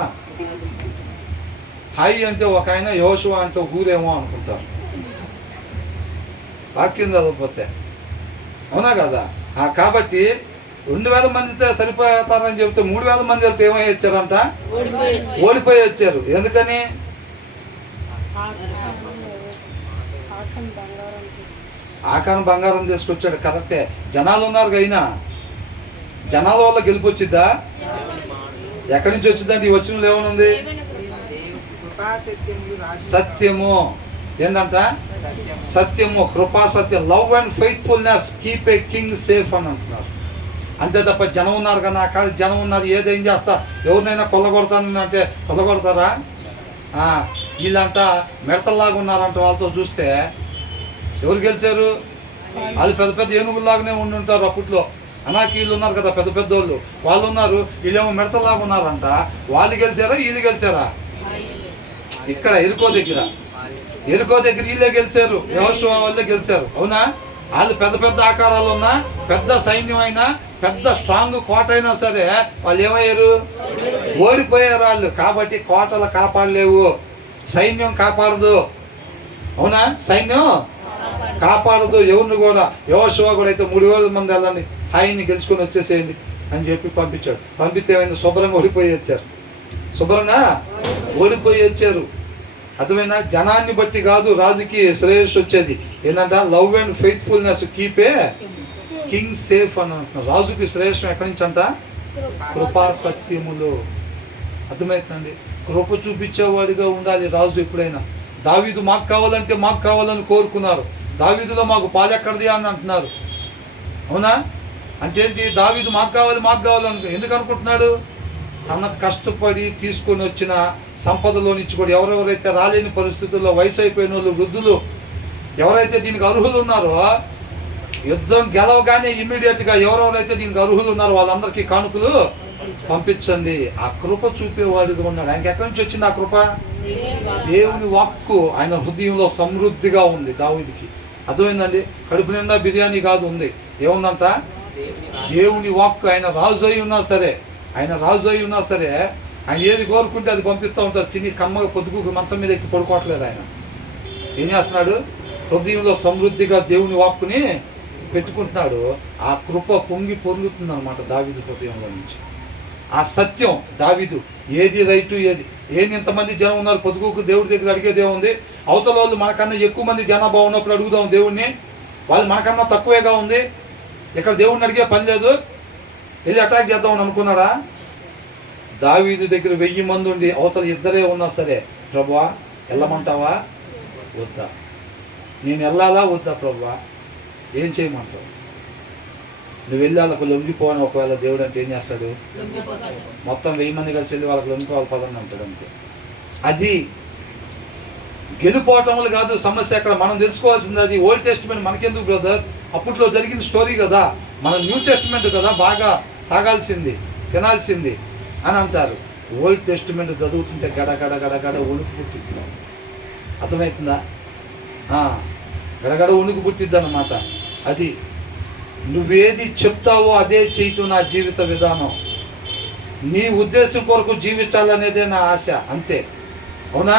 హాయి అంటే ఒక ఆయన, యెహోషువ అంటే ఒక ఊరేమో అనుకుంటారు వాక్యం చదవకపోతే, అవునా కదా? కాబట్టి 2,000 మందితో సరిపోతారని చెప్తే 3,000 మంది వెళ్తే ఏమై వచ్చారంట, ఓడిపోయి వచ్చారు. ఎందుకని, ఆకాను బంగారం తీసుకొచ్చాడు, కరెక్టే. జనాలు ఉన్నారు, అయినా జనాల వల్ల గెలుపు వచ్చిద్దా, ఎక్కడి నుంచి వచ్చిందంటే ఈ వచనంలో ఏమనుంది, సత్యము ఏంటంట, సత్యము, కృపా సత్యం, love and faithfulness keep a king safe అని అంటున్నారు. అంతే తప్ప జనం ఉన్నారు కదా, అక్కడ జనం ఉన్నారు, ఏదేం చేస్తా, ఎవరినైనా కొల్లగొడతాను అంటే కొల్లగొడతారా? వీళ్ళంట మిడతల్లాగా ఉన్నారంట, వాళ్ళతో చూస్తే ఎవరు గెలిచారు, వాళ్ళు పెద్ద పెద్ద ఏనుగుల్లాగానే ఉండుంటారు. అప్పట్లో అనాకీళ్ళు ఉన్నారు కదా, పెద్ద పెద్ద వాళ్ళు ఉన్నారు, వీళ్ళేమో మిడతల్లాగా ఉన్నారంట. వాళ్ళు గెలిచారా, వీళ్ళు గెలిచారా? ఇక్కడ ఎరుకో దగ్గర వీళ్ళే గెలిచారు, యెహోషువ వాళ్ళే గెలిచారు, అవునా? వాళ్ళు పెద్ద పెద్ద ఆకారాలు ఉన్నా, పెద్ద సైన్యం అయినా, పెద్ద స్ట్రాంగ్ కోట అయినా సరే వాళ్ళు ఏమయ్యారు, ఓడిపోయారు వాళ్ళు. కాబట్టి కోటలు కాపాడలేవు, సైన్యం కాపాడదు, అవునా? సైన్యం కాపాడదు ఎవరిని కూడా. యెహోషువ కూడా అయితే 3,000 మంది వెళ్ళండి, హాయిని గెలుచుకొని వచ్చేసేయండి అని చెప్పి పంపించాడు. పంపిస్తే ఏమైంది, శుభ్రంగా ఓడిపోయి వచ్చారు. అర్థమైనా? జనాన్ని బట్టి కాదు రాజుకి శ్రేయస్సు వచ్చేది. ఏంటంట, love and faithfulness keep a king safe అని అంటున్నారు. రాజుకి శ్రేయస్సు ఎక్కడి నుంచి అంట, కృపా సత్యములు. అర్థమవుతుందండి? కృప చూపించేవాడిగా ఉండాలి రాజు ఎప్పుడైనా. దావీదు మాకు కావాలని కోరుకున్నారు. దావీదులో మాకు పాలెక్కడిది అని అంటున్నారు, అవునా? అంటే ఏంటి, దావీదు మాకు కావాలని ఎందుకు అనుకుంటున్నాడు, తన కష్టపడి తీసుకొని వచ్చిన సంపదలో నుంచి కూడా ఎవరెవరైతే రాలేని పరిస్థితుల్లో, వయసు అయిపోయిన వాళ్ళు, వృద్ధులు, ఎవరైతే దీనికి అర్హులు ఉన్నారో, యుద్ధం గెలవగానే ఇమ్మీడియట్గా ఎవరెవరైతే దీనికి అర్హులు ఉన్నారో వాళ్ళందరికీ కానుకలు పంపించండి. ఆ కృప చూపేవాడిగా ఉన్నాడు. ఆయనకి ఎక్కడి నుంచి వచ్చింది ఆ కృప, దేవుని వాక్కు ఆయన హృదయంలో సమృద్ధిగా ఉంది దావీదుకి. అర్థమైందండి? కడుపు నిండా బిర్యానీ కాదు ఉంది, ఏముందంట, దేవుని వాక్కు. ఆయన రాజు అయి ఉన్నా సరే ఆయన ఏది కోరుకుంటే అది పంపిస్తూ ఉంటారు. తిని కమ్మగా పొద్దుకు మంచం మీద ఎక్కి పడుకోవట్లేదు. ఆయన ఏం చేస్తున్నాడు, హృదయంలో సమృద్ధిగా దేవుని వాక్కుని పెట్టుకుంటున్నాడు. ఆ కృప పొంగుతుంది అనమాట దావీదు హృదయంలో నుంచి. ఆ సత్యం దావీదు, ఏది రైటు, ఏది ఇంతమంది జనం ఉన్నారు, పొద్దుకు దేవుడి దగ్గర అడిగేది ఏముంది, అవతల వాళ్ళు మనకన్నా ఎక్కువ మంది జనాభా ఉన్నప్పుడు అడుగుదాం దేవుడిని, వాళ్ళు మనకన్నా తక్కువేగా ఉంది, ఇక్కడ దేవుడిని అడిగే పని లేదు, వెళ్ళి అటాక్ చేద్దామని అనుకున్నాడా? దావీదు దగ్గర 1000 మంది ఉండి అవతల ఇద్దరే ఉన్నా సరే, ప్రభువా వెళ్ళమంటావా వద్దా, నేను వెళ్ళాలా వద్దా ప్రభువా, ఏం చేయమంటావు, నువ్వు వెళ్ళి వాళ్ళకు లొంగిపోని ఒకవేళ దేవుడు అంటే ఏం చేస్తాడు, మొత్తం 1000 మంది కలిసి వెళ్ళి వాళ్ళకి లొంగిపోవాలి పదండి అంటాడు. అంతే. అది గెలుపోవటంలో కాదు సమస్య. అక్కడ మనం తెలుసుకోవాల్సింది అది ఓల్డ్ టెస్టిమెంట్ మనకెందుకు బ్రదర్, అప్పట్లో జరిగిన స్టోరీ కదా, మన న్యూ టెస్టిమెంట్ కదా బాగా తాగాల్సింది తినాల్సింది అని అంటారు. ఓల్డ్ టెస్టిమెంట్ చదువుతుంటే గడ వణుకు పుట్టిద్ది. అర్థమవుతుందా? గడగడ వణుకు పుట్టిద్ది అన్నమాట. అది నువ్వేది చెప్తావో అదే చేయటం నా జీవిత విధానం, నీ ఉద్దేశం కొరకు జీవించాలనేదే నా ఆశ, అంతే. అవునా?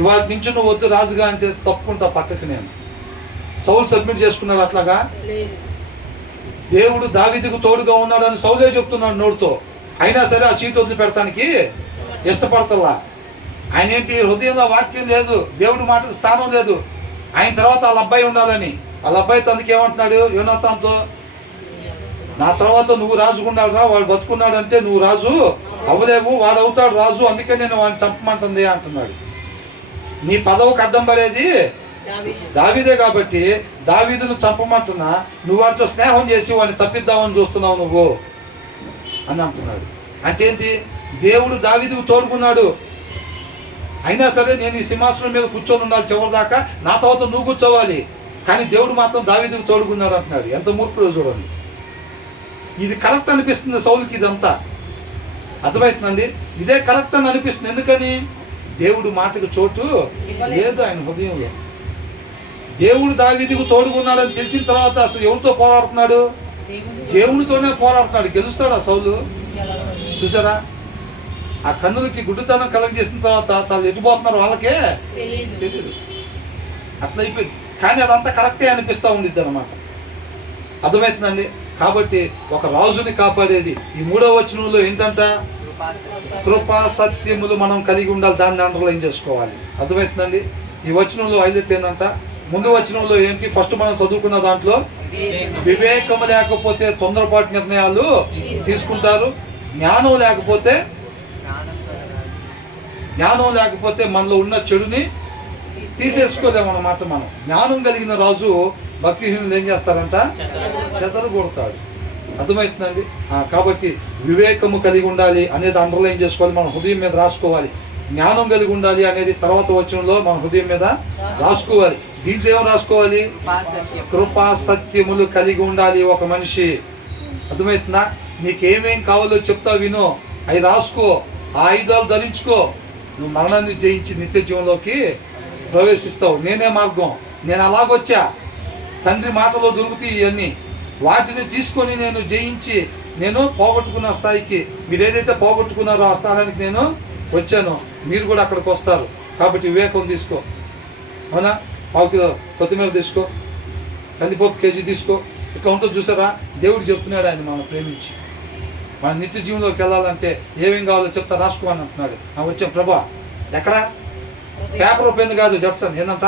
ఇవాళ నుంచి నువ్వు వద్దు రాజుగా అంటే తప్పుకుంటా పక్కకి. నేను సౌలు సబ్మిట్ చేసుకున్నాడు అట్లాగా. దేవుడు దావీదుకు తోడుగా ఉన్నాడని సౌలే చెప్తున్నాడు నోడుతో. అయినా సరే ఆ సీటు వదిలి పెడతానికి ఇష్టపడతల్లా. ఆయన ఏంటి, హృదయంలో వాక్యం లేదు, దేవుడి మాటకు స్థానం లేదు. ఆయన తర్వాత వాళ్ళ అబ్బాయి ఉండాలని, వాళ్ళ అబ్బాయితో అందుకే ఏమంటున్నాడు యోనాతాన్తో, నా తర్వాత నువ్వు రాజుకున్నాడు రా, వాడు బతుకున్నాడు అంటే నువ్వు రాజు అవ్వలేవు, వాడు అవుతాడు రాజు, అందుకే నేను వాడిని చంపమంటుంది అంటున్నాడు. నీ పదవికి అడ్డం పడేది దావీదే కాబట్టి దావీదును చంపమంటున్నా, నువ్వు వాడితో స్నేహం చేసి వాడిని తప్పిద్దామని చూస్తున్నావు నువ్వు అని అంటున్నాడు. అంటే ఏంటి, దేవుడు దావీదుకు తోడుకున్నాడు, అయినా సరే నేను ఈ సింహాసనం మీద కూర్చొని ఉండాలి చివరి దాకా, నా తర్వాత నువ్వు కూర్చోవాలి, కానీ దేవుడు మాత్రం దావీదుకు తోడుకున్నాడు అంటున్నాడు. ఎంత మూర్ఖుడు చూడండి. ఇది కరెక్ట్ అనిపిస్తుంది సౌలుకి, ఇదంతా అర్థమవుతుందండి. ఇదే కరెక్ట్ అని అనిపిస్తుంది. ఎందుకని, దేవుడు మాటకు చోటు లేదు ఆయన హృదయంలో. దేవుడు దావీదుకు తోడుకున్నాడని తెలిసిన తర్వాత అసలు ఎవరితో పోరాడుతున్నాడు, దేవునితోనే పోరాడుతున్నాడు. గెలుస్తాడు ఆ సౌలు. చూసారా, ఆ కన్నులకి గుడ్డుతనం కలగజేసిన తర్వాత వాళ్ళు ఎటుపోతున్నారు వాళ్ళకే తెలియదు. అట్లా అయిపోయింది. కానీ అదంతా కరెక్టే అనిపిస్తూ ఉండిద్ది అనమాట. అర్థమవుతుందండి. కాబట్టి ఒక రాజుని కాపాడేది ఈ 3వ వచనంలో ఏంటంట, కృపా సత్యములు మనం కలిగి ఉండాలి. దాన్ని అండర్లైన్ చేసుకోవాలి. అర్థమవుతుందండి. ఈ వచనంలో హైలైట్ ఏంటంట, ముందు వచనంలో ఏంటి, ఫస్ట్ మనం చదువుకున్న దాంట్లో వివేకము లేకపోతే తొందరపాటు నిర్ణయాలు తీసుకుంటారు, జ్ఞానం లేకపోతే మనలో ఉన్న చెడుని తీసేసుకోలేము అన్నమాట. మనం జ్ఞానం కలిగిన రాజు భక్తిహీనులు ఏం చేస్తారంట, చెదరగొడతాడు. అర్థమవుతుందండి. కాబట్టి వివేకము కలిగి ఉండాలి అనేది అండర్లైన్ చేసుకోవాలి, మన హృదయం మీద రాసుకోవాలి. జ్ఞానం కలిగి ఉండాలి అనేది తర్వాత వచనంలో మన హృదయం మీద రాసుకోవాలి. దీంట్లో ఏం రాసుకోవాలి, కృపా సత్యములు కలిగి ఉండాలి ఒక మనిషి. అర్థమవుతుందా, నీకేమేం కావాలో చెప్తా విను, అవి రాసుకో, ఆ ఆయుధాలు ధరించుకో, నువ్వు మరణాన్ని జయించి నిత్య జీవంలోకి ప్రవేశిస్తావు. నేనే మార్గం, నేను అలాగొచ్చా, తండ్రి మాటలో దొరుకుతాయి ఇవన్నీ, వాటిని తీసుకొని నేను జయించి నేను పోగొట్టుకున్న స్థాయికి, మీరు ఏదైతే పోగొట్టుకున్నారో ఆ స్థానానికి నేను వచ్చాను, మీరు కూడా అక్కడికి వస్తారు. కాబట్టి వివేకం తీసుకో. అవునా, 1/4 కిలో కొత్తిమీర తీసుకో, కందిపప్పు కేజీ తీసుకో. ఇట్లా ఉంటుంది. చూసారా, దేవుడు చెప్తున్నాడు ఆయన మనం ప్రేమించి మన నిత్య జీవంలోకి వెళ్ళాలంటే ఏమేం కావాలో చెప్తా రాసుకో అని అంటున్నాడు. వచ్చాం ప్రభా, ఎక్కడ పేపర్ పెన్ను కాదు, జడ్సన్ ఏందంట,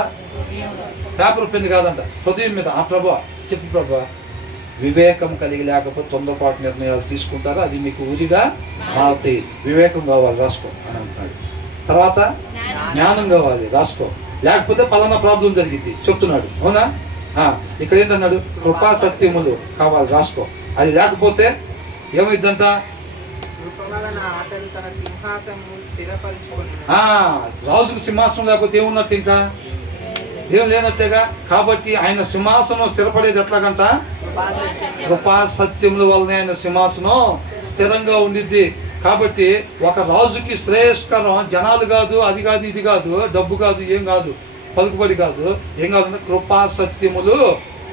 పేపర్ పెన్ను కాదంట, హృదయం మీద. ఆ ప్రభా చెప్పు ప్రభా, వివేకం కలిగి లేకపోతే తొందరపాటు నిర్ణయాలు తీసుకుంటారు, అది మీకు ఊరిగా మారుతాయి. వివేకం కావాలి, రాసుకో అని అంటున్నాడు. తర్వాత జ్ఞానం కావాలి, రాసుకో, లేకపోతే పలానా ప్రాబ్లం జరిగింది చెప్తున్నాడు. అవునా, ఇక్కడ ఏంటన్నాడు, కృపా సత్యములు కావాలి, రాసుకో. అది లేకపోతే ఏమైందంట, రాజుకు సింహాసనం లేకపోతే ఏమున్నట్టు, ఇంకా ఏం లేనట్టేగా. కాబట్టి ఆయన సింహాసనం స్థిరపడేది ఎట్లాగంట, కృపా సత్యముల వలన ఆయన సింహాసనం స్థిరంగా ఉండిద్ది. కాబట్టి ఒక రాజుకి శ్రేయస్కరం జనాలు కాదు, అది కాదు, ఇది కాదు, డబ్బు కాదు, ఏం కాదు, పలుకుబడి కాదు, ఏం కావాలంటే కృపా సత్యములు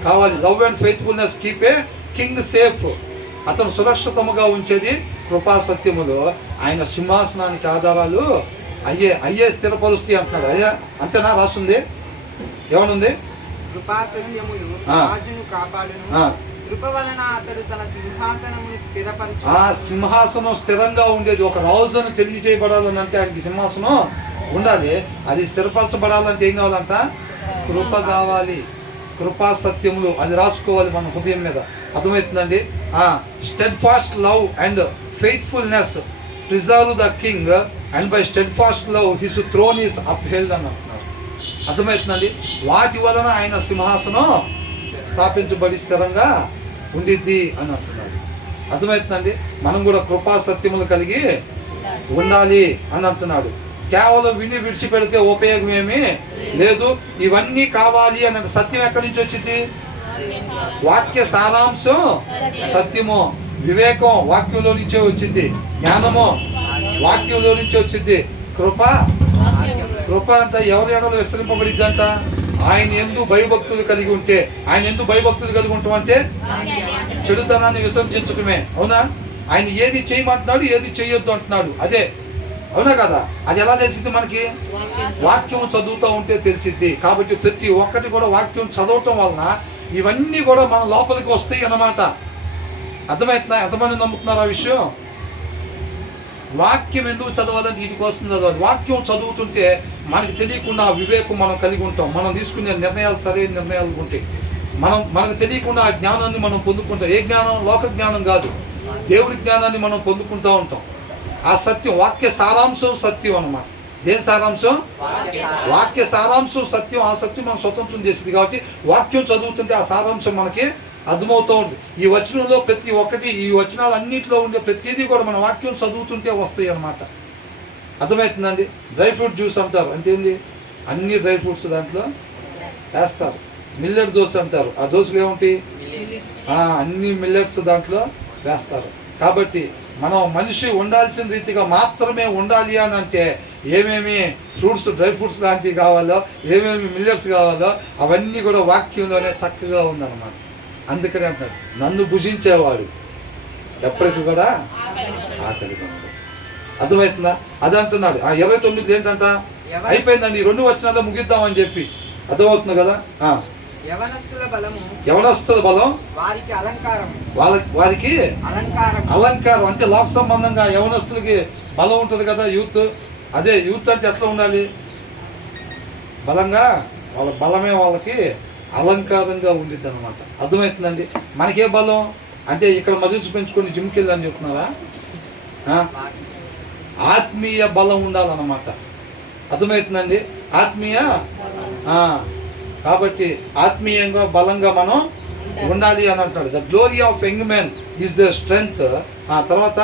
కావాలి. Love and faithfulness keep a king safe. అతను సురక్షితముగా ఉంచేది కృపా సత్యములు. ఆయన సింహాసనానికి ఆధారాలు అయ్యే స్థిరపరుస్తాయి అంటున్నాడు. అయ్యా అంతేనా, రాస్తుంది ఏమనుంది, కృపా సత్యములు రాజును కాపాడును, కృప వలన అతడు తన సింహాసనమును స్థిరపరచు. ఆ సింహాసనం స్థిరంగా ఉండేది. ఒక రాజును తెలియజేయబడాలని అంటే ఆయనకి సింహాసనం ఉండాలి. అది స్థిరపరచబడాలంటే ఏం కావాలంట, కృప కావాలి, కృపా సత్యములు. అది రాసుకోవాలి మన హృదయం మీద. అర్థమవుతుందండి. Steadfast love and faithfulness preserve the king and by steadfast love his throne is upheld అని అంటున్నారు. అర్థమవుతుందండి. వాటి వలన ఆయన సింహాసనం స్థాపించబడి స్థిరంగా ఉండిద్ది అని అంటున్నాడు. అర్థమవుతుందండి. మనం కూడా కృపా సత్యములు కలిగి ఉండాలి అని అంటున్నాడు. కేవలం విని విడిచిపెడితే ఉపయోగం ఏమీ లేదు. ఇవన్నీ కావాలి అని సత్యం ఎక్కడి నుంచి వచ్చింది, వాక్య సారాంశం సత్యము, వివేకం వాక్యంలో నుంచే వచ్చింది, జ్ఞానము వాక్యంలో నుంచే వచ్చింది, కృప అంటే ఎవరి ఎడలో విస్తరింపబడిద్దంట, ఆయన యందు భయభక్తులు కలిగి ఉంటే. ఆయన యందు భయభక్తులు కలిగి ఉంటాం అంటే చెడుతనాన్ని విసర్జించటమే. అవునా, ఆయన ఏది చేయమంటున్నాడు, ఏది చేయొద్దు అంటున్నాడు, అదే. అవునా కదా, అది ఎలా తెలిసింది మనకి, వాక్యం చదువుతూ ఉంటే తెలిసిద్ది. కాబట్టి ప్రతి ఒక్కటి కూడా వాక్యం చదవటం వలన ఇవన్నీ కూడా మన లోపలికి వస్తాయి అన్నమాట. అర్థమవుతుందా, ఎంతమంది నమ్ముతున్నారు ఆ విషయం? వాక్యం ఎందుకు చదవాలని వీటి కోసం చదవాలి. వాక్యం చదువుతుంటే మనకి తెలియకుండా ఆ వివేకం మనం కలిగి ఉంటాం. మనం తీసుకునే నిర్ణయాలు సరైన నిర్ణయాలు ఉంటాయి. మనకు తెలియకుండా ఆ జ్ఞానాన్ని మనం పొందుకుంటాం. ఏ జ్ఞానం? లోక జ్ఞానం కాదు, దేవుడి జ్ఞానాన్ని మనం పొందుకుంటూ ఉంటాం. ఆ సత్యం, వాక్య సారాంశం సత్యం అన్నమాట. దేని సారాంశం? వాక్య సారాంశం సత్యం. ఆ సత్యం మనం స్వతంత్రం చేసింది కాబట్టి వాక్యం చదువుతుంటే ఆ సారాంశం మనకి అర్థమవుతూ ఉంటుంది. ఈ వచనంలో ప్రతి ఒక్కటి, ఈ వచనాలు అన్నింటిలో ఉండే ప్రతిదీ కూడా మన వాక్యం చదువుతుంటే వస్తాయి అన్నమాట. అర్థమవుతుందండి? డ్రై ఫ్రూట్ జ్యూస్ అంటారు, అంటే ఏంటి? అన్ని డ్రై ఫ్రూట్స్ దాంట్లో వేస్తారు. మిల్లెట్ దోశ అంటారు, ఆ దోశలు ఏమిటి? అన్ని మిల్లెట్స్ దాంట్లో వేస్తారు. కాబట్టి మనం మనిషి ఉండాల్సిన రీతిగా మాత్రమే ఉండాలి అని అంటే ఏమేమి ఫ్రూట్స్, డ్రై ఫ్రూట్స్ లాంటివి కావాలో, ఏమేమి మిల్లెట్స్ కావాలో అవన్నీ కూడా వాక్యంలోనే చక్కగా ఉందన్నమాట. అందుకనే అంటాడు, నన్ను భుజించేవాడు ఎప్పటికీ కూడా ఆకలిగా ఉండదు. అర్థమవుతుందా? అది అంటున్నాడు. 29 ఏంటంట? అయిపోయిందండి, 2 వచనాల్లో ముగిద్దామని చెప్పి. అర్థమవుతుంది కదా? యవనస్తుల బలం వారికి అలంకారం. వారికి అలంకారం అంటే లోక సంబంధంగా యవనస్తులకి బలం ఉంటుంది కదా, యూత్. అదే యూత్ అంటే ఎట్లా ఉండాలి? బలంగా, వాళ్ళ బలమే వాళ్ళకి అలంకారంగా ఉండిద్ది అనమాట. అర్థమవుతుందండి? మనకే బలం అంటే ఇక్కడ మజిల్స్ పెంచుకొని జిమ్కి వెళ్ళని చెప్తున్నారా? ఆత్మీయ బలం ఉండాలన్నమాట. అర్థమవుతుందండి? ఆత్మీయ కాబట్టి ఆత్మీయంగా బలంగా మనం ఉండాలి అని అంటాడు. The glory of young men is the strength. తర్వాత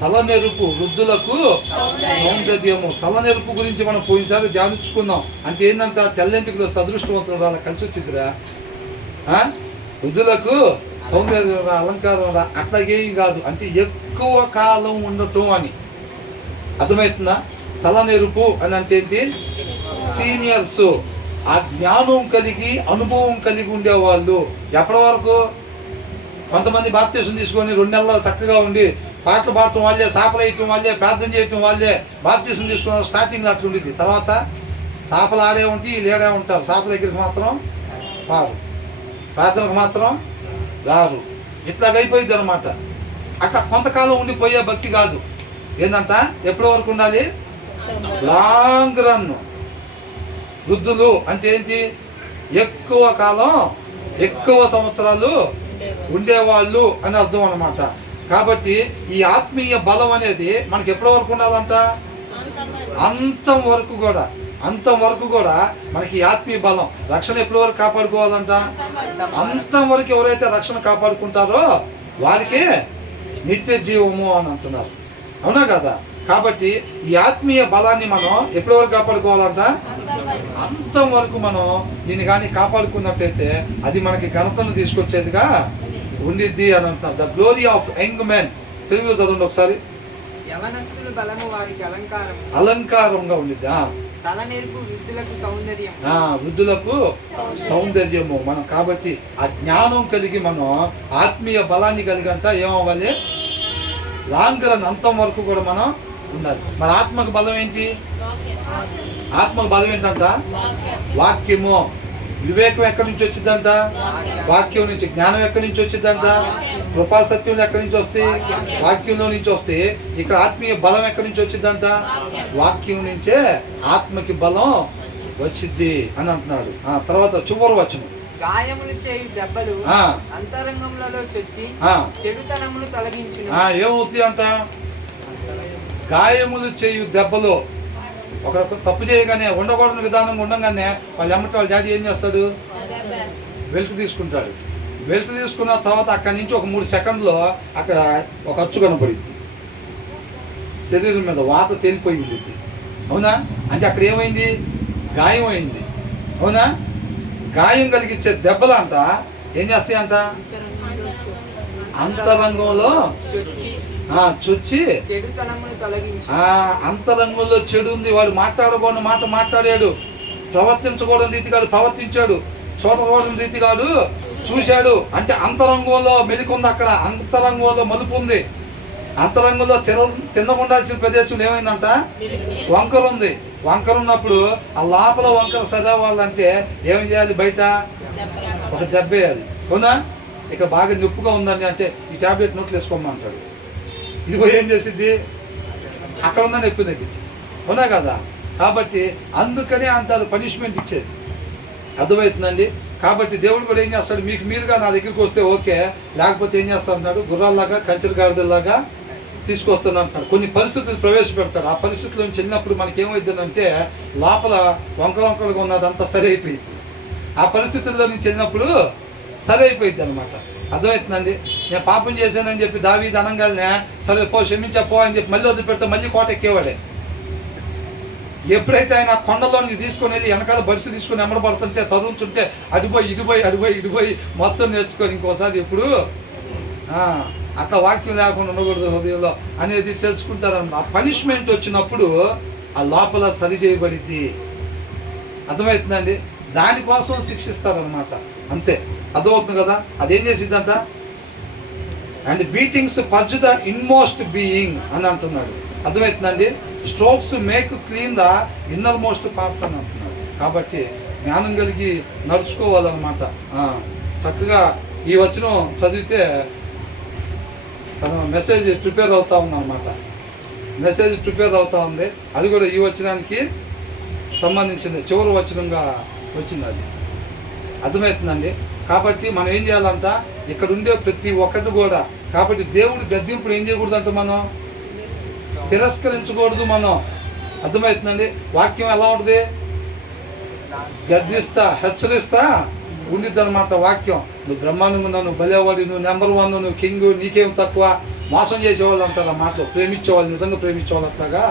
తలనెరుపు వృద్ధులకు సౌందర్యము. తలనెరుపు గురించి మనం పోయినసారి ధ్యానించుకున్నాం. అంటే ఏంటంట? తెల్లంటికి వస్తే అదృష్టవంతులు రా, కలిసి వచ్చిందిరా. వృద్ధులకు సౌందర్యం రా, అలంకారం రా, అట్లాగేం కాదు. అంటే ఎక్కువ కాలం ఉండటం అని. అర్థమవుతుందా? తలనెరుపు అని అంటే ఏంటి? సీనియర్స్, ఆ జ్ఞానం కలిగి అనుభవం కలిగి ఉండేవాళ్ళు. ఎప్పటి వరకు? కొంతమంది బాప్తీసం తీసుకొని 2 నెలలు చక్కగా ఉండి పాటలు పాడటం వాళ్ళే, చేపలు వేయటం వాళ్ళే, ప్రార్థన చేయటం వాళ్ళే. బాప్తీసం తీసుకున్న స్టార్టింగ్ అట్లా ఉండేది. తర్వాత చేపలు ఆడే ఉంటే లేడే ఉంటారు. చేపల దగ్గరికి మాత్రం రారు, ప్రార్థనకు మాత్రం రారు. ఇట్లాగైపోయింది అనమాట. అట్లా కొంతకాలం ఉండిపోయే భక్తి కాదు. ఏంటంట? ఎప్పటి వరకు ఉండాలి? Long run. వృద్ధులు అంటే ఏంటి? ఎక్కువ కాలం, ఎక్కువ సంవత్సరాలు ఉండేవాళ్ళు అని అర్థం అన్నమాట. కాబట్టి ఈ ఆత్మీయ బలం అనేది మనకి ఎప్పటి వరకు ఉండాలంట? అంతం వరకు కూడా మనకి ఆత్మీయ బలం, రక్షణ ఎప్పటి వరకు కాపాడుకోవాలంట? అంతం వరకు. ఎవరైతే రక్షణ కాపాడుకుంటారో వారికి నిత్య జీవము అని అంటున్నారు. అవునా కదా? కాబట్టి ఈ ఆత్మీయ బలాన్ని మనం ఎప్పటి వరకు కాపాడుకోవాలంట? అంతం వరకు మనం దీన్ని కానీ కాపాడుకున్నట్టయితే అది మనకి ఘనతను తీసుకొచ్చేదిగా ఉండిద్ది అని అంటున్నారు. The glory of young men. తెలుగులో చదవండి ఒకసారి. యవనస్తుల బలము వారికి అలంకారంగా ఉండిద్ది. తలనెరుపు వృద్ధులకు సౌందర్యం. వృద్ధులకు సౌందర్యము. మనం కాబట్టి ఆ జ్ఞానం కలిగి మనం ఆత్మీయ బలాన్ని కలిగి అంట ఏమవ్వాలి? లాంగ్ రన్, అంతం వరకు కూడా మనం ఉండాలి. మరి ఆత్మకు బలం ఏంటి? ఆత్మకు బలం ఏంటంట? వాక్యము. వివేకం ఎక్కడి నుంచి వచ్చిందంట? వాక్యం నుంచి. జ్ఞానం ఎక్కడి నుంచి వచ్చిందంట? కృపా సత్యంలో ఎక్కడి నుంచి వస్తాయి? వాక్యంలో నుంచి వస్తే. ఇక్కడ ఆత్మీయ బలం ఎక్కడి నుంచి వచ్చిందంట? వాక్యం నుంచే ఆత్మకి బలం వచ్చింది అని అంటున్నాడు. తర్వాత చివరి వచనం. గాయములు చేయు దెబ్బలు అంతరంగములలో చొచ్చి చెడుతనమును తొలగించును. ఏమవుతుంది అంట? గాయములు చేయు దెబ్బలు. ఒక తప్పు చేయగానే, ఉండకూడని విధానంగా ఉండగానే వాళ్ళ వాళ్ళ డాడీ ఏం చేస్తాడు? వెల్ట్ తీసుకుంటాడు. వెల్ట్ తీసుకున్న తర్వాత అక్కడి నుంచి ఒక 3 సెకండ్లో అక్కడ ఒక అచ్చు కనపడింది, శరీరం మీద వాత తేలిపోయి ఉంటుంది. అవునా? అంటే అక్కడ ఏమైంది? గాయం అయింది. అవునా? గాయం కలిగించే దెబ్బలంట ఏం చేస్తాయంట? అంతరంగంలో చొచ్చి అంతరంగంలో చెడు ఉంది. వాడు మాట్లాడకూడని మాట మాట్లాడాడు, ప్రవర్తించకూడని రీతిగాడు ప్రవర్తించాడు, చూడకూడని రీతిగాడు చూశాడు. అంటే అంతరంగంలో మెలికుంది, అక్కడ అంతరంగంలో మలుపు ఉంది. అంతరంగంలో తినకుండాల్సిన ప్రదేశంలో ఏమైందంట? వంకర ఉంది. వంకర ఉన్నప్పుడు ఆ లోపల వంకర సరివ్వాలంటే ఏం చేయాలి? బయట ఒక దెబ్బ వేయాలి. అవునా? ఇక బాగా నొప్పిగా ఉందండి అంటే ఈ ట్యాబ్లెట్ నోట్లు వేసుకోమంటాడు. ఇది పోయి ఏం చేసిద్ది, అక్కడ ఉన్న నొప్పి తగ్గించి. అవునా కదా? కాబట్టి అందుకనే అంటారు పనిష్మెంట్ ఇచ్చేది. అర్థమవుతుందండి? కాబట్టి దేవుడు కూడా ఏం చేస్తాడు, మీకు మీరుగా నా దగ్గరికి వస్తే ఓకే, లేకపోతే ఏం చేస్తా అంటాడు, గుర్రాల్లాగా కంచెర గాడిదల్లాగా తీసుకొస్తాను అంటున్నాడు. కొన్ని పరిస్థితులు ప్రవేశపెడతాడు. ఆ పరిస్థితుల నుంచి వెళ్ళినప్పుడు మనకేమవుతుందంటే లోపల వంకలుగా ఉన్నదంతా సరి అయిపోయింది. ఆ పరిస్థితుల్లో నుంచి వెళ్ళినప్పుడు సరి అయిపోయింది అనమాట. అర్థమవుతుందండి? నేను పాపం చేశానని చెప్పి దావీదు అనంగానే సరే పో క్షమించపో అని చెప్పి మళ్ళీ వదిలిపెడితే మళ్ళీ కోట ఎక్కేవాడే. ఎప్పుడైతే ఆయన కొండలోని తీసుకునేది వెనకాల బడిసి తీసుకుని ఎమ్మడబడుతుంటే తరుగుతుంటే అడిపోయి మొత్తం నేర్చుకొని ఇంకోసారి ఎప్పుడు అట్లా వాక్యం లేకుండా ఉండకూడదు హృదయంలో అనేది తెలుసుకుంటారన్నమాట. ఆ పనిష్మెంట్ వచ్చినప్పుడు ఆ లోపల సరి చేయబడిద్ది. అర్థమవుతుందండి? దానికోసం శిక్షిస్తారనమాట. అంతే. అర్థమవుతుంది కదా? అదేం చేసిద్దంట, and beatings purge the inmost being అని అంటున్నాడు. అర్థమవుతుందండి? Strokes make clean the inner most parts అని అంటున్నాడు. కాబట్టి జ్ఞానం కలిగి నడుచుకోవాలన్నమాట. చక్కగా ఈ వచనం చదివితే మెసేజ్ ప్రిపేర్ అవుతా ఉందన్నమాట. మెసేజ్ ప్రిపేర్ అవుతా ఉంది. అది కూడా ఈ వచనానికి సంబంధించింది, చివరి వచనంగా వచ్చింది అది. అర్థమవుతుందండి? కాబట్టి మనం ఏం చేయాలంట, ఇక్కడ ఉండే ప్రతి ఒక్కటి కూడా. కాబట్టి దేవుడు గద్దింపుడు ఏం చేయకూడదంట, మనం తిరస్కరించకూడదు. మనం అర్థమవుతుందండి? వాక్యం ఎలా ఉంటుంది, గద్దిస్తా హెచ్చరిస్తా ఉండిద్ది అనమాట వాక్యం. నువ్వు బ్రహ్మాండంగా ఉన్నావు, నువ్వు భలేవాడి, నువ్వు నెంబర్ 1, నువ్వు కింగ్, నీకేం తక్కువ. మోసం చేసేవాళ్ళు అంటారు ఆ మాటలు. ప్రేమించేవాళ్ళు, నిజంగా ప్రేమించేవాళ్ళు అట్లాగా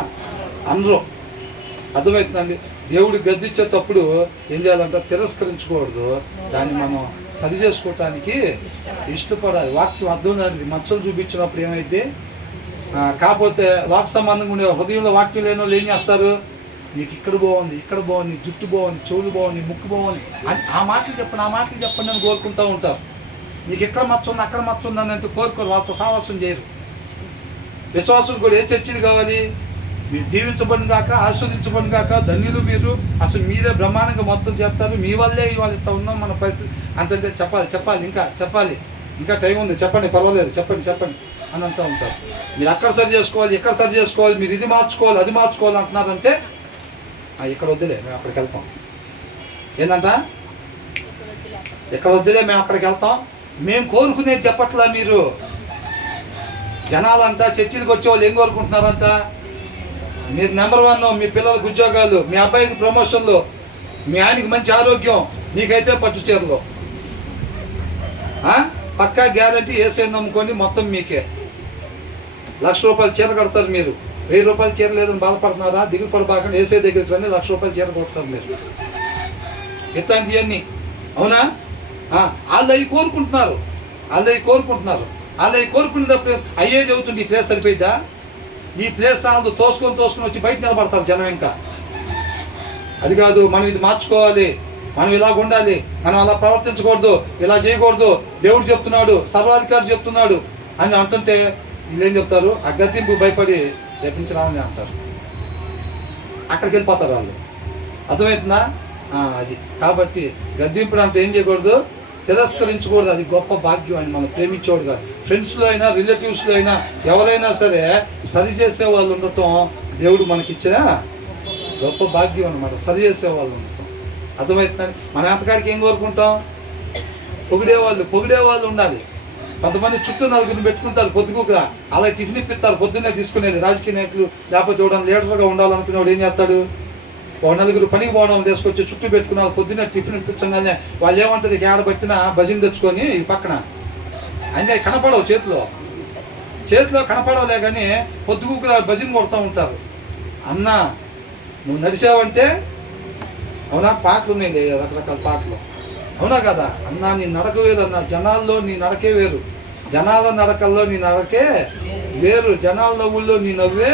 అందరూ. అర్థమవుతుందండి? దేవుడు గద్దించేటప్పుడు ఏం చేయాలంటే తిరస్కరించకూడదు, దాన్ని మనం సరి చేసుకోవటానికి ఇష్టపడాలి. వాక్యం అర్థమైనది మచ్చలు చూపించినప్పుడు ఏమైంది, కాకపోతే లోక సంబంధంగా ఉండే హృదయంలో వాక్యం లేని వాళ్ళు ఏం చేస్తారు, నీకు ఇక్కడ బాగుంది, జుట్టు బాగుంది, చెవులు బాగుంది, ముక్కు బాగుంది అని ఆ మాటలు చెప్పండి అని కోరుకుంటూ ఉంటారు. నీకు ఎక్కడ మచ్చ ఉంది, అక్కడ మచ్చ ఉందని అంటే కోరుకోరు, వాళ్ళతో సావాసం చేయరు. విశ్వాసం కూడా ఏ చర్చలు కావాలి, మీరు దీవించబడిన కాక, ఆస్వాదించబడిన కాక, ధన్యులు మీరు, అసలు మీరే బ్రహ్మాండంగా మొత్తం చేస్తారు, మీ వల్లే ఇవాళ ఇట్లా ఉన్నాం మన పరిస్థితి అంతంటే చెప్పాలి, ఇంకా టైం ఉంది, చెప్పండి, పర్వాలేదు, చెప్పండి అని అంటూ ఉంటారు. మీరు అక్కడ సరి చేసుకోవాలి, ఇక్కడ సరి చేసుకోవాలి, మీరు ఇది మార్చుకోవాలి, అది మార్చుకోవాలి అంటున్నారంటే ఇక్కడ వద్దులే, మేము అక్కడికి వెళ్తాం. ఏంటంట, ఇక్కడ వద్దులే, మేము అక్కడికి వెళ్తాం. మేము కోరుకునేది చెప్పట్లా. మీరు జనాలంతా చర్చిలకు వచ్చేవాళ్ళు ఏం కోరుకుంటున్నారంట, మీరు నెంబర్ 1, మీ పిల్లలకు ఉద్యోగాలు, మీ అబ్బాయికి ప్రమోషన్లు, మీ ఆయనకి మంచి ఆరోగ్యం, నీకైతే పట్టు చీరలు, పక్కా గ్యారంటీ ఏసైనా నమ్ముకొని మొత్తం మీకే. ₹1,00,000 చీర కడతారు మీరు. ₹1,000 చీర లేదని బాధపడుతున్నారా? దిగులు పడిపోకుండా ఏసై దగ్గరికి రండి, ₹1,00,000 చీర కొడతారు మీరు. ఇట్లాంటివన్నీ అవునా? వాళ్ళు అవి కోరుకుంటున్నారు. వాళ్ళు అవి కోరుకునేటప్పుడు అయ్యే చెబుతుంది, ఈ ప్లేస్ సరిపోయిద్దా, ఈ ప్లేస్ వాళ్ళు తోసుకొని వచ్చి బయట నిలబడతారు జనం. ఇంకా అది కాదు, మనం ఇది మార్చుకోవాలి, మనం ఇలాగ ఉండాలి, మనం అలా ప్రవర్తించకూడదు, ఇలా చేయకూడదు, దేవుడు చెప్తున్నాడు, సర్వాధికారి చెప్తున్నాడు అని అంటుంటే వీళ్ళు ఏం చెప్తారు, ఆ గద్దింపు భయపడి రేపు నుంచి రావని అంటారు. అక్కడికి వెళ్ళిపోతారు వాళ్ళు. అర్థమవుతుందా? అది. కాబట్టి గద్దింపుడు అంటే ఏం చేయకూడదు, తిరస్కరించకూడదు. అది గొప్ప భాగ్యం అని మనం ప్రేమించేవాడు కాదు. ఫ్రెండ్స్లో అయినా, రిలేటివ్స్లో అయినా, ఎవరైనా సరే సరి చేసే వాళ్ళు ఉండటం దేవుడు మనకిచ్చిన గొప్ప భాగ్యం అనమాట. సరి చేసే వాళ్ళు ఉండటం. అర్థమవుతుందని మనం ఎంతకాడికి ఏం కోరుకుంటాం, పొగిడేవాళ్ళు ఉండాలి. కొంతమంది చుట్టూ నలుగురిని పెట్టుకుంటారు పొద్దుగుగా, అలా టిఫిన్ ఇప్పిస్తారు పొద్దున్నే తీసుకునేది. రాజకీయ నాయకులు లేకపోతే చూడడం లీడర్గా ఉండాలనుకునేవాడు ఏం చేస్తాడు, ఒక నలుగురు పనికి పోవడం తీసుకొచ్చి చుట్టూ పెట్టుకున్నారు, పొద్దున్నే టిఫిన్ ఇప్పించగానే వాళ్ళు ఏమంటారు, ఏడ పట్టినా భజన తెచ్చుకొని ఈ పక్కన అంటే కనపడవు, చేతిలో కనపడవులే కానీ పొద్దుగుగా భజన కొడుతూ ఉంటారు. అన్న నువ్వు నడిచావంటే, అవునా, పాటలు ఉన్నాయి రకరకాల పాటలు, అవునా కదా, అన్నా నీ నడక వేరు అన్న, జనాల్లో నీ నడకే వేరు, జనాల నడకల్లో నీ నడకే వేరు, జనాల నవ్వుల్లో నీ నవ్వే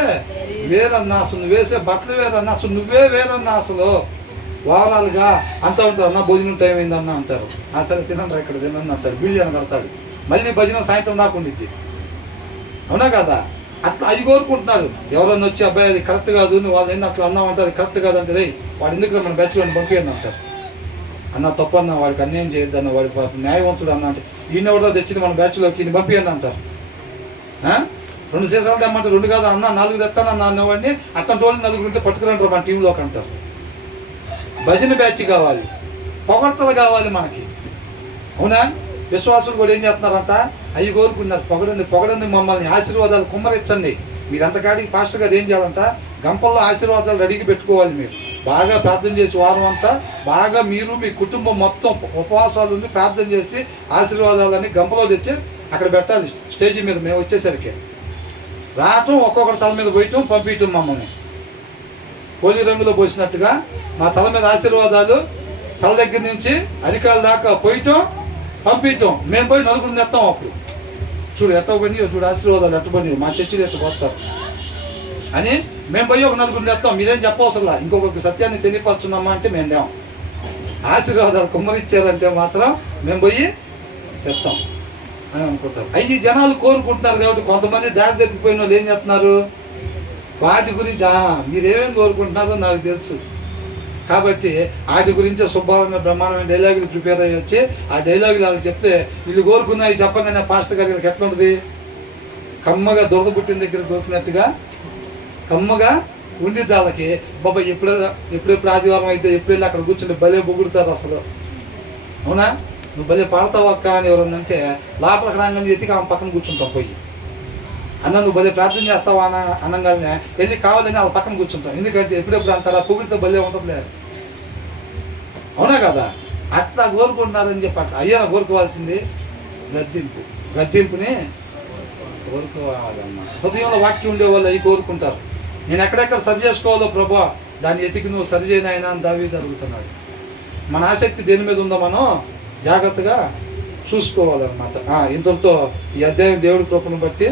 వేరన్నా, అసలు నువ్వు వేసే బట్టలు వేరన్నా, అసలు నువ్వే వేరన్నా, అసలు వారాలుగా అంటూ ఉంటారు. అన్న భోజనం టైం అయిందన్న అంటారు. సరే తినండి, ఇక్కడ తినండి అంటాడు, బిల్లు కడతాడు, మళ్ళీ భజన సాయంత్రం దాకా ఉండిద్ది, అవునా కదా. అట్లా అది కోరుకుంటున్నారు. ఎవరన్నా వచ్చి అబ్బాయి అది కరెక్ట్ కాదు, నువ్వు వాళ్ళు ఏంటి అట్లా అన్నావు అది కరెక్ట్ కాదు అంటే, వాడు ఎందుకు మన బ్యాచ్లో పంపించండి అంటారు. అన్న తప్పన్న, వాడికి అన్యాయం చేయొద్దు అన్న, వాడి న్యాయవంతుడు అన్న అంటే, ఈయన కూడా తెచ్చింది మన బ్యాచ్లోకి, ఈయన పంపించండి అంటారు. 2 సీసాలు తెమ్మంటే 2 కాదు అన్న 4 తెస్తానన్న అన్నవాడిని అట్టంటి వాళ్ళు 4 ఉంటే పట్టుకురంటారు మన టీంలోకి అంటారు. భజన బ్యాచ్ కావాలి, పొగడ్తలు కావాలి మనకి, అవునా? విశ్వాసులు కూడా ఏం చేస్తున్నారంట, అవి కోరుకున్నారు, పొగడండి మమ్మల్ని, ఆశీర్వాదాలు కుమ్మరించండి. మీరు అంతకాడికి పాస్టర్ గారు ఏం చేయాలంట, గంపల్లో ఆశీర్వాదాలు రెడీకి పెట్టుకోవాలి. మీరు బాగా ప్రార్థన చేసి వారం అంతా బాగా మీరు మీ కుటుంబం మొత్తం ఉపవాసాలు ఉండి ప్రార్థన చేసి ఆశీర్వాదాలని గంపలో తెచ్చి అక్కడ పెట్టాలి. స్టేజీ మీద మేము వచ్చేసరికి రావటం, ఒక్కొక్కటి తల మీద పోయటం, పంపించటం, మమ్మల్ని హోలీ రంగులో పోసినట్టుగా మా తల మీద ఆశీర్వాదాలు తల దగ్గర నుంచి అరికాల దాకా పోయటం, పంపించటం. మేము పోయి 4 తెస్తాం. అప్పుడు చూడు ఎట్ట పని, చూడు ఆశీర్వాదాలు ఎట్ట పని, మా చర్చిలు ఎట్ట పోతారు అని మేము పోయి ఒక 4 తెస్తాం. మీరేం చెప్పవసరంలా, ఇంకొకరికి సత్యాన్ని తెలియపరచున్నామా అంటే మేము దేం. ఆశీర్వాదాలు కుమ్మరిచ్చారంటే మాత్రం మేము పోయి తెస్తాం అని అనుకుంటారు. అయితే జనాలు కోరుకుంటున్నారు కాబట్టి కొంతమంది దారి తప్పిపోయిన వాళ్ళు ఏం చేస్తున్నారు, వాటి గురించి మీరేమేమి కోరుకుంటున్నారో నాకు తెలుసు కాబట్టి వాటి గురించి శుభ్రంగా బ్రహ్మాండమైన డైలాగులు ప్రిపేర్ అయ్యి వచ్చి ఆ డైలాగులు వాళ్ళకి చెప్తే వీళ్ళు కోరుకున్నవి చెప్పగానే పాస్టర్ గారికి ఎట్లా ఉంటుంది, కమ్మగా దొరద పుట్టిన దగ్గర దొరికినట్టుగా కమ్మగా ఉండిద్ది వాళ్ళకి. బాబా ఎప్పుడెప్పుడు ఆదివారం అయితే ఎప్పుడు వెళ్ళి అక్కడ కూర్చుంటే భలే పొగుడుతారు అసలు, అవునా? నువ్వు భలే పాడతావు అక్క అని ఎవరన్నంటే లోపలికి రాగానే ఎత్తికి ఆమె పక్కన కూర్చుంటాం. పోయి అన్న నువ్వు భలే ప్రార్థన చేస్తావా అన్న అనగానే వెళ్ళి కావాలని వాళ్ళ పక్కన కూర్చుంటాం. ఎందుకంటే ఎప్పుడెప్పుడు అంటారా పొగిడితే భలే ఉంటుంది లేదు, అవునా కదా? అట్లా కోరుకుంటున్నారని చెప్పి అయ్యా కోరుకోవాల్సింది గద్దింపుని కోరుకోవాలమ్మా. హృదయంలో వాక్యం ఉండే వాళ్ళు అవి కోరుకుంటారు. నేను ఎక్కడెక్కడ సరి చేసుకోవాలో ప్రభా దాన్ని ఎతికి నువ్వు సరి చేయని ఆయన అని దావీదు అడుగుతున్నాడు. మన ఆసక్తి దేని మీద ఉందో మనం జాగ్రత్తగా చూసుకోవాలన్నమాట. ఇంతటితో ఈ అధ్యాయం దేవుడి కృపను బట్టి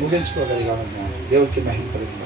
ముగించుకోగలిగాను. దేవుడికి మహిమ కలిగింది.